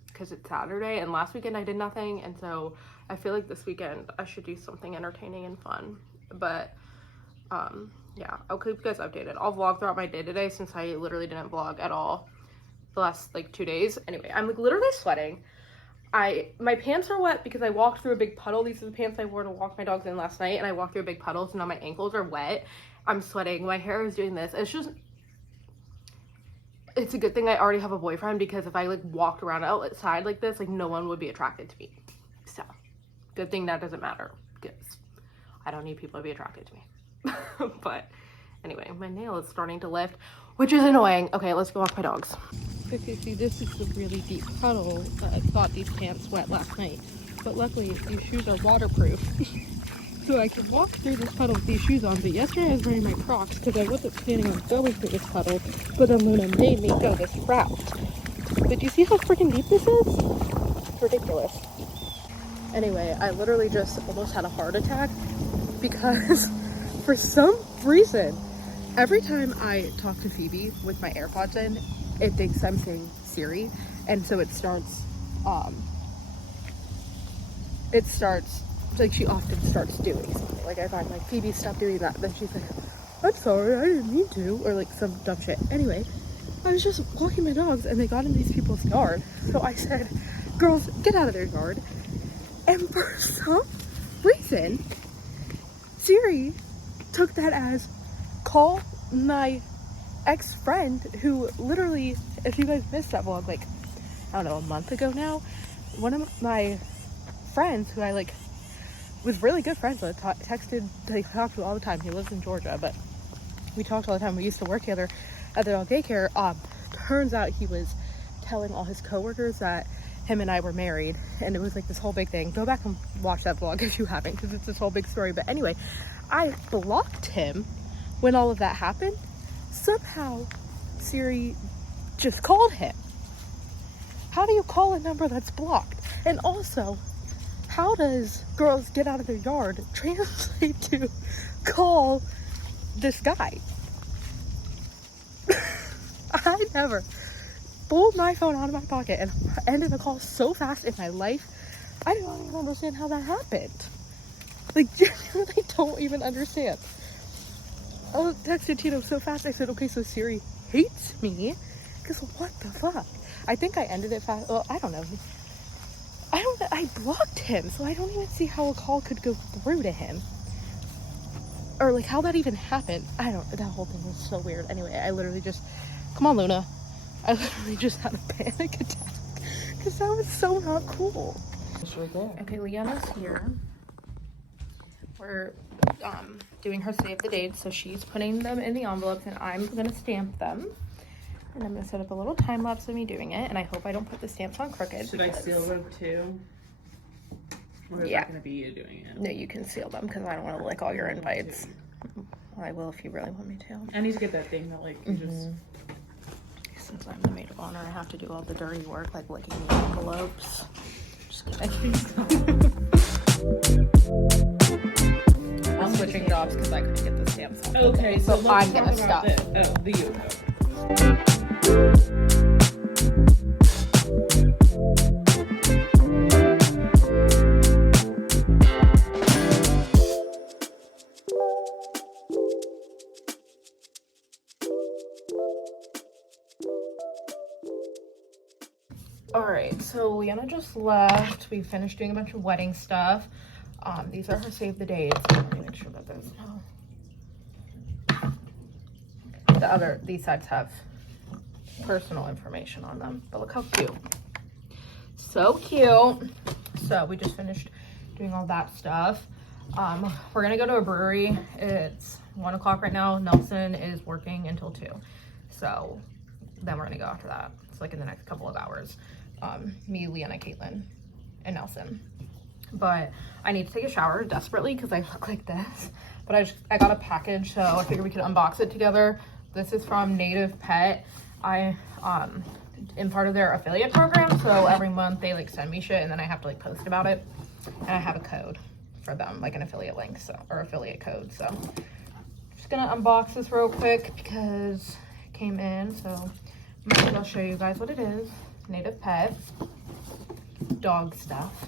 because it's Saturday, and last weekend I did nothing, and so I feel like this weekend I should do something entertaining and fun. But yeah, I'll keep you guys updated. I'll vlog throughout my day today since I literally didn't vlog at all the last like 2 days. Anyway, I'm like literally sweating. My pants are wet because I walked through a big puddle. These are the pants I wore to walk my dogs in last night, and I walked through a big puddle, so now my ankles are wet. I'm sweating. My hair is doing this. It's a good thing I already have a boyfriend, because if I like walked around outside like this, like no one would be attracted to me. So good thing that doesn't matter, because I don't need people to be attracted to me. But anyway, my nail is starting to lift, which is annoying. Okay, let's go walk my dogs. Okay, see, this is a really deep puddle. I thought these pants wet last night, but luckily these shoes are waterproof. So I can walk through this puddle with these shoes on, but yesterday I was wearing my Crocs because I wasn't planning on going through this puddle, but then Luna made me go this route. But do you see how freaking deep this is? It's ridiculous. Anyway, I literally just almost had a heart attack because for some reason, every time I talk to Phoebe with my AirPods in, it thinks I'm saying Siri, and so it starts, like, she often starts doing something. Like, if I'm like, Phoebe, stop doing that, then she's like, I'm sorry, I didn't mean to, or like some dumb shit. Anyway, I was just walking my dogs and they got in these people's yard, so I said, girls, get out of their yard. And for some reason, Siri took that as, call my ex-friend who literally, if you guys missed that vlog, like, I don't know, a month ago now, one of my friends who I like was really good friends with, texted, like, talked to all the time. He lives in Georgia, but we talked all the time. We used to work together at the dog daycare. Turns out he was telling all his coworkers that him and I were married, and it was like this whole big thing. Go back and watch that vlog if you haven't, because it's this whole big story. But anyway, I blocked him when all of that happened. Somehow Siri just called him. How do you call a number that's blocked? And also, how does girls get out of their yard translate to call this guy? I never pulled my phone out of my pocket and ended a call so fast in my life. I don't even understand how that happened. Like, genuinely don't even understand. I texted Tito so fast. I said, okay, so Siri hates me, because what the fuck? I think I ended it fast. Well, I don't know. I blocked him, so I don't even see how a call could go through to him. Or like how that even happened. I don't, that whole thing was so weird. Anyway, I literally just, come on, Luna. I literally just had a panic attack because that was so not cool. It's right there. Okay, Leanna's here. We're doing her save the dates, so she's putting them in the envelopes and I'm gonna stamp them. And I'm gonna set up a little time lapse of me doing it, and I hope I don't put the stamps on crooked. Should I seal them too? Or is that gonna be you doing it? No, you can seal them because I don't want to lick all your invites. Well, I will if you really want me to. I need to get that thing that like you just. Since I'm the maid of honor, I have to do all the dirty work, like licking the envelopes. Just kidding. I'm switching jobs because I couldn't get the stamps on. Okay, so I'm gonna stop. This. Oh, the U-code. Alright, so Leanna just left. We finished doing a bunch of wedding stuff. These are her save the dates. Let me make sure that there's no. These sides have personal information on them. But look how cute. So cute. So we just finished doing all that stuff. We're gonna go to a brewery. It's 1 o'clock right now. Nelson is working until 2. So then we're gonna go after that. It's like in the next couple of hours. Me, Leanna, Katelyn, and Nelson. But I need to take a shower desperately because I look like this. But I got a package, so I figured we could unbox it together. This is from Native Pet. I am part of their affiliate program, so every month they like send me shit and then I have to like post about it. And I have a code for them, like an affiliate link, so, or affiliate code. So just gonna unbox this real quick because it came in. So I'll show you guys what it is. Native Pet dog stuff.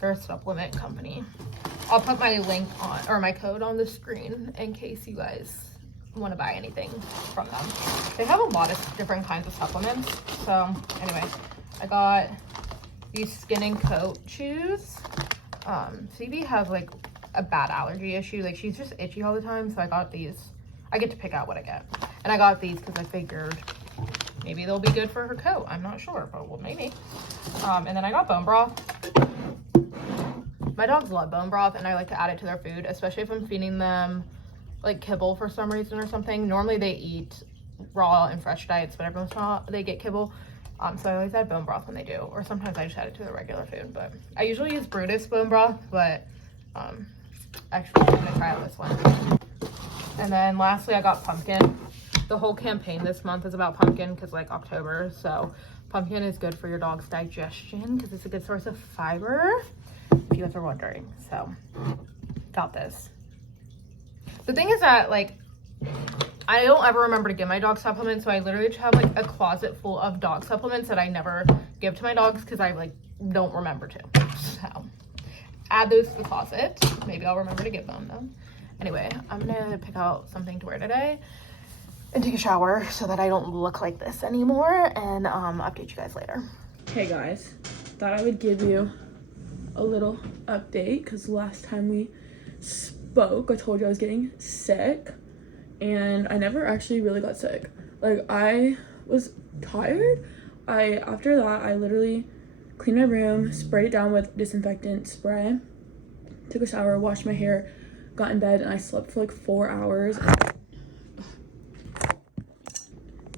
They're a supplement company. I'll put my link on, or my code on the screen in case you guys want to buy anything from them. They have a lot of different kinds of supplements. So anyway, I got these skin and coat chews. Phoebe has like a bad allergy issue. Like she's just itchy all the time. So I got these. I get to pick out what I get. And I got these because I figured maybe they'll be good for her coat. I'm not sure, but well, maybe. And then I got bone broth. My dogs love bone broth and I like to add it to their food, especially if I'm feeding them like kibble for some reason or something. Normally they eat raw and fresh diets, but every once in a while they get kibble. So I always add bone broth when they do, or sometimes I just add it to the regular food. But I usually use Brutus bone broth, but actually I'm gonna try out this one. And then lastly, I got pumpkin. The whole campaign this month is about pumpkin because like October, so pumpkin is good for your dog's digestion because it's a good source of fiber, if you guys are wondering. So got this. The thing is that like I don't ever remember to give my dog supplements, so I literally just have like a closet full of dog supplements that I never give to my dogs because I like don't remember to. So add those to the closet. Maybe I'll remember to give them though. Anyway, I'm gonna pick out something to wear today and take a shower so that I don't look like this anymore, and update you guys later. Hey guys, thought I would give you a little update because last time we spoke, I told you I was getting sick. And I never actually really got sick. Like, I was tired. After that, I literally cleaned my room, sprayed it down with disinfectant spray, took a shower, washed my hair, got in bed, and I slept for like 4 hours.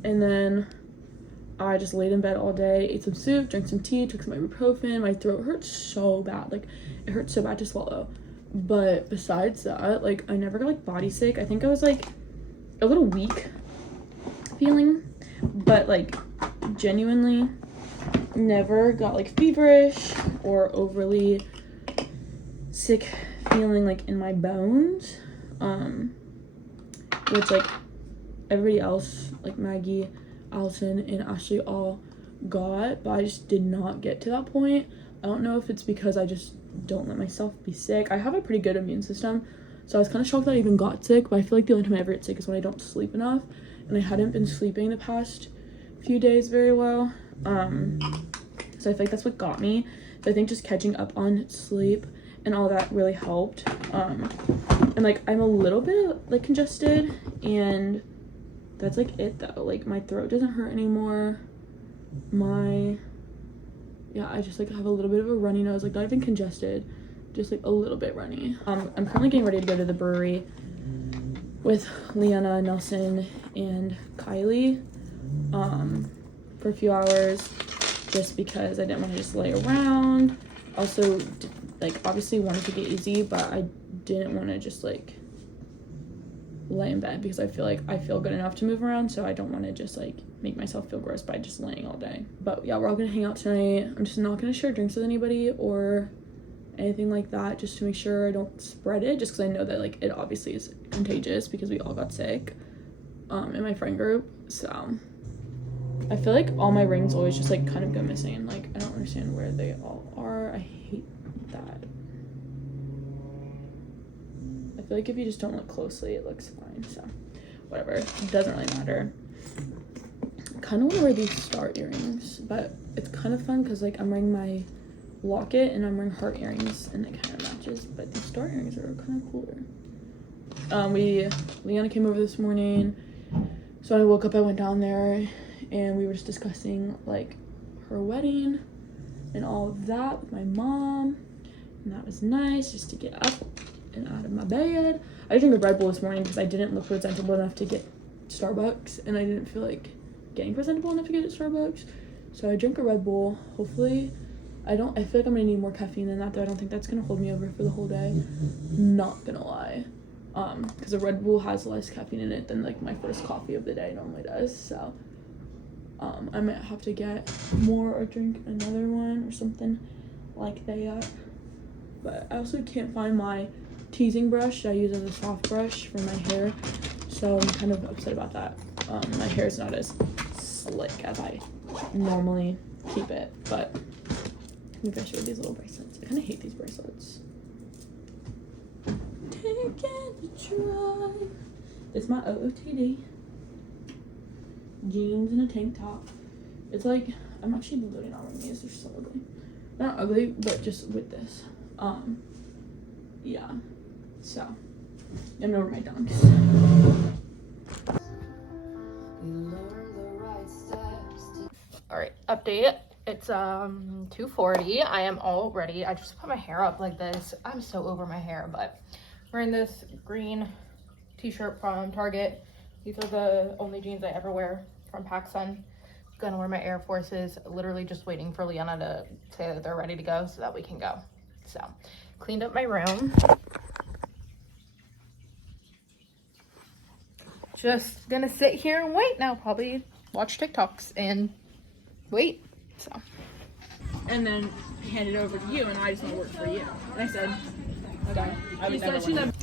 And then I just laid in bed all day, ate some soup, drank some tea, took some ibuprofen. My throat hurt so bad. Like, it hurt so bad to swallow. But besides that, like, I never got like body sick. I think I was like a little weak feeling, but like genuinely never got like feverish or overly sick feeling like in my bones, which like everybody else, like Maggie, Allison, and Ashley all got, but I just did not get to that point. I don't know if it's because I just don't let myself be sick. I have a pretty good immune system, so I was kind of shocked that I even got sick, but I feel like the only time I ever get sick is when I don't sleep enough, and I hadn't been sleeping the past few days very well, so I feel like that's what got me. So I think just catching up on sleep and all that really helped, and like I'm a little bit like congested, and that's like it though. Like my throat doesn't hurt anymore. I just like have a little bit of a runny nose, like not even congested, just like a little bit runny. I'm currently getting ready to go to the brewery with Leanna, Nelson, and Kylie for a few hours, just because I didn't want to just lay around. Also, like obviously wanted to get easy, but I didn't want to just like lay in bed because I feel like I feel good enough to move around, so I don't want to just like make myself feel gross by just laying all day. But yeah, we're all gonna hang out tonight. I'm just not gonna share drinks with anybody or anything like that, just to make sure I don't spread it, just because I know that like it obviously is contagious because we all got sick in my friend group. So I feel like all my rings always just like kind of go missing, and like I don't understand where they all are. I hate that. I feel like if you just don't look closely, it looks fine, so whatever, it doesn't really matter. I kind of want to wear these star earrings, but it's kind of fun because like I'm wearing my locket and I'm wearing heart earrings, and it kind of matches, but these star earrings are kind of cooler. Leanna came over this morning, so I woke up, I went down there, and we were just discussing like her wedding and all of that with my mom, and that was nice just to get up and out of my bed. I drank a Red Bull this morning because I didn't look presentable enough to get Starbucks, and I didn't feel like getting presentable enough to get at Starbucks, so I drank a Red Bull. Hopefully I feel like I'm gonna need more caffeine than that, though. I don't think that's gonna hold me over for the whole day, not gonna lie, because a Red Bull has less caffeine in it than like my first coffee of the day normally does. So I might have to get more or drink another one or something like that. But I also can't find my teasing brush that I use as a soft brush for my hair, so I'm kind of upset about that. My hair is not as slick as I normally keep it, but maybe I should wear these little bracelets. I kind of hate these bracelets. Taking a drive. This is my OOTD. Jeans and a tank top. It's like, I'm actually literally not wearing these, they're so ugly. Not ugly, but just with this. Yeah. So, I'm gonna wear my dunks. Alright, update. It's 2:40. I am all ready. I just put my hair up like this. I'm so over my hair, but wearing this green t-shirt from Target These are the only jeans I ever wear from PacSun. Gonna wear my Air Forces. Literally just waiting for Leanna to say that they're ready to go so that we can go. So, cleaned up my room. Just gonna sit here and wait now. Probably watch TikToks and wait. So. And then hand it over to you, and I just want to work for you. And I said, okay. She said,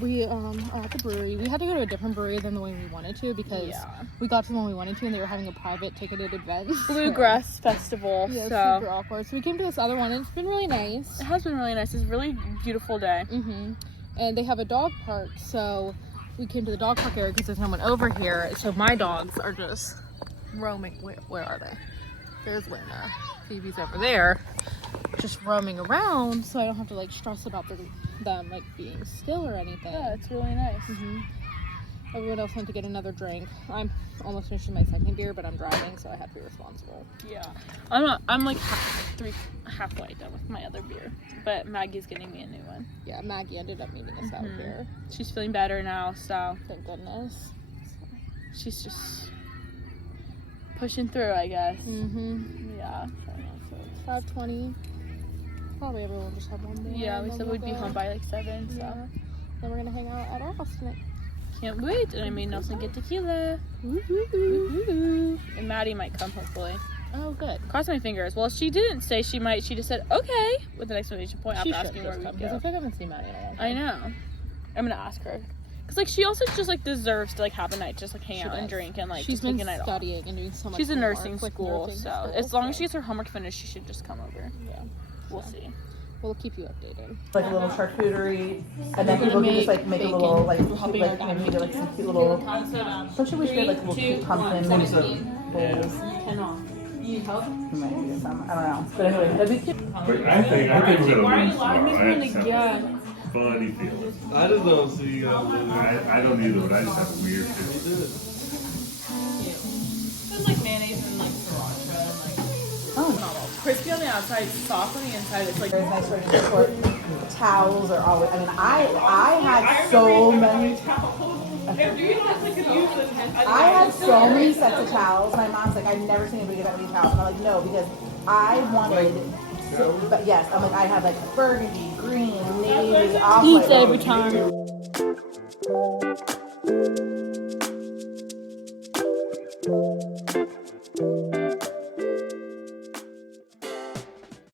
We are at the brewery. We had to go to a different brewery than the one we wanted to because we got to the one we wanted to and they were having a private ticketed event. Bluegrass Festival. Yeah, So super awkward. So we came to this other one and it's been really nice. it has been really nice. It's a really beautiful day. And they have a dog park, so we came to the dog park area because there's no one over here. So my dogs are just roaming. Where are they? There's Luna. Phoebe's over there, just roaming around, so I don't have to like stress about them like being still or anything. Yeah, it's really nice. Everyone else went to get another drink. I'm almost finishing my second beer, but I'm driving, so I have to be responsible. Yeah, I'm like halfway done with my other beer, but Maggie's getting me a new one. Yeah, Maggie ended up meeting us out here. She's feeling better now, so Thank goodness. she's just pushing through, I guess. Yeah. So it's 5:20. Probably everyone just had one more. Yeah, we and said then we'd we'll be go. home by like 7, so Yeah. Then we're gonna hang out at our house tonight. can't wait. And I made Nelson get tequila. Woo-hoo-hoo. And Maddie might come, hopefully. Oh, good. Cross my fingers. Well, she didn't say she might. She just said, okay, with an exclamation point She after should asking where just we come would because go. I feel like I haven't seen Maddie in a long I time. know. I'm gonna ask her. Cause like she also just like deserves to like have a night, just like hang She out and does. drink and like She's just been take a night off. studying and doing so much. She's in homework nursing with school, nursing so school, as long as so she gets her homework finished, she should just come over. yeah, We'll see. we'll keep you updated. Like a little charcuterie, and then people can just like make a little like cute, like maybe get like some cute little. Don't you wish we had like little cute pumpkin bowls? You might do some. I don't know. But anyway, that'd be cute. But I think we're gonna lose tomorrow. I just have a funny feeling. I just don't see you guys. I don't either, but I just have a weird feeling. It's like mayonnaise and like sriracha and like Oh, crispy on the outside, soft on the inside. It's like very nice for support. Towels are always. I mean, I had so many. I had so many sets of towels. My mom's like, I've never seen anybody get that many towels. And I'm like, no, because I wanted. But yes, I'm like, I have like burgundy, green, navy, off-white. every time.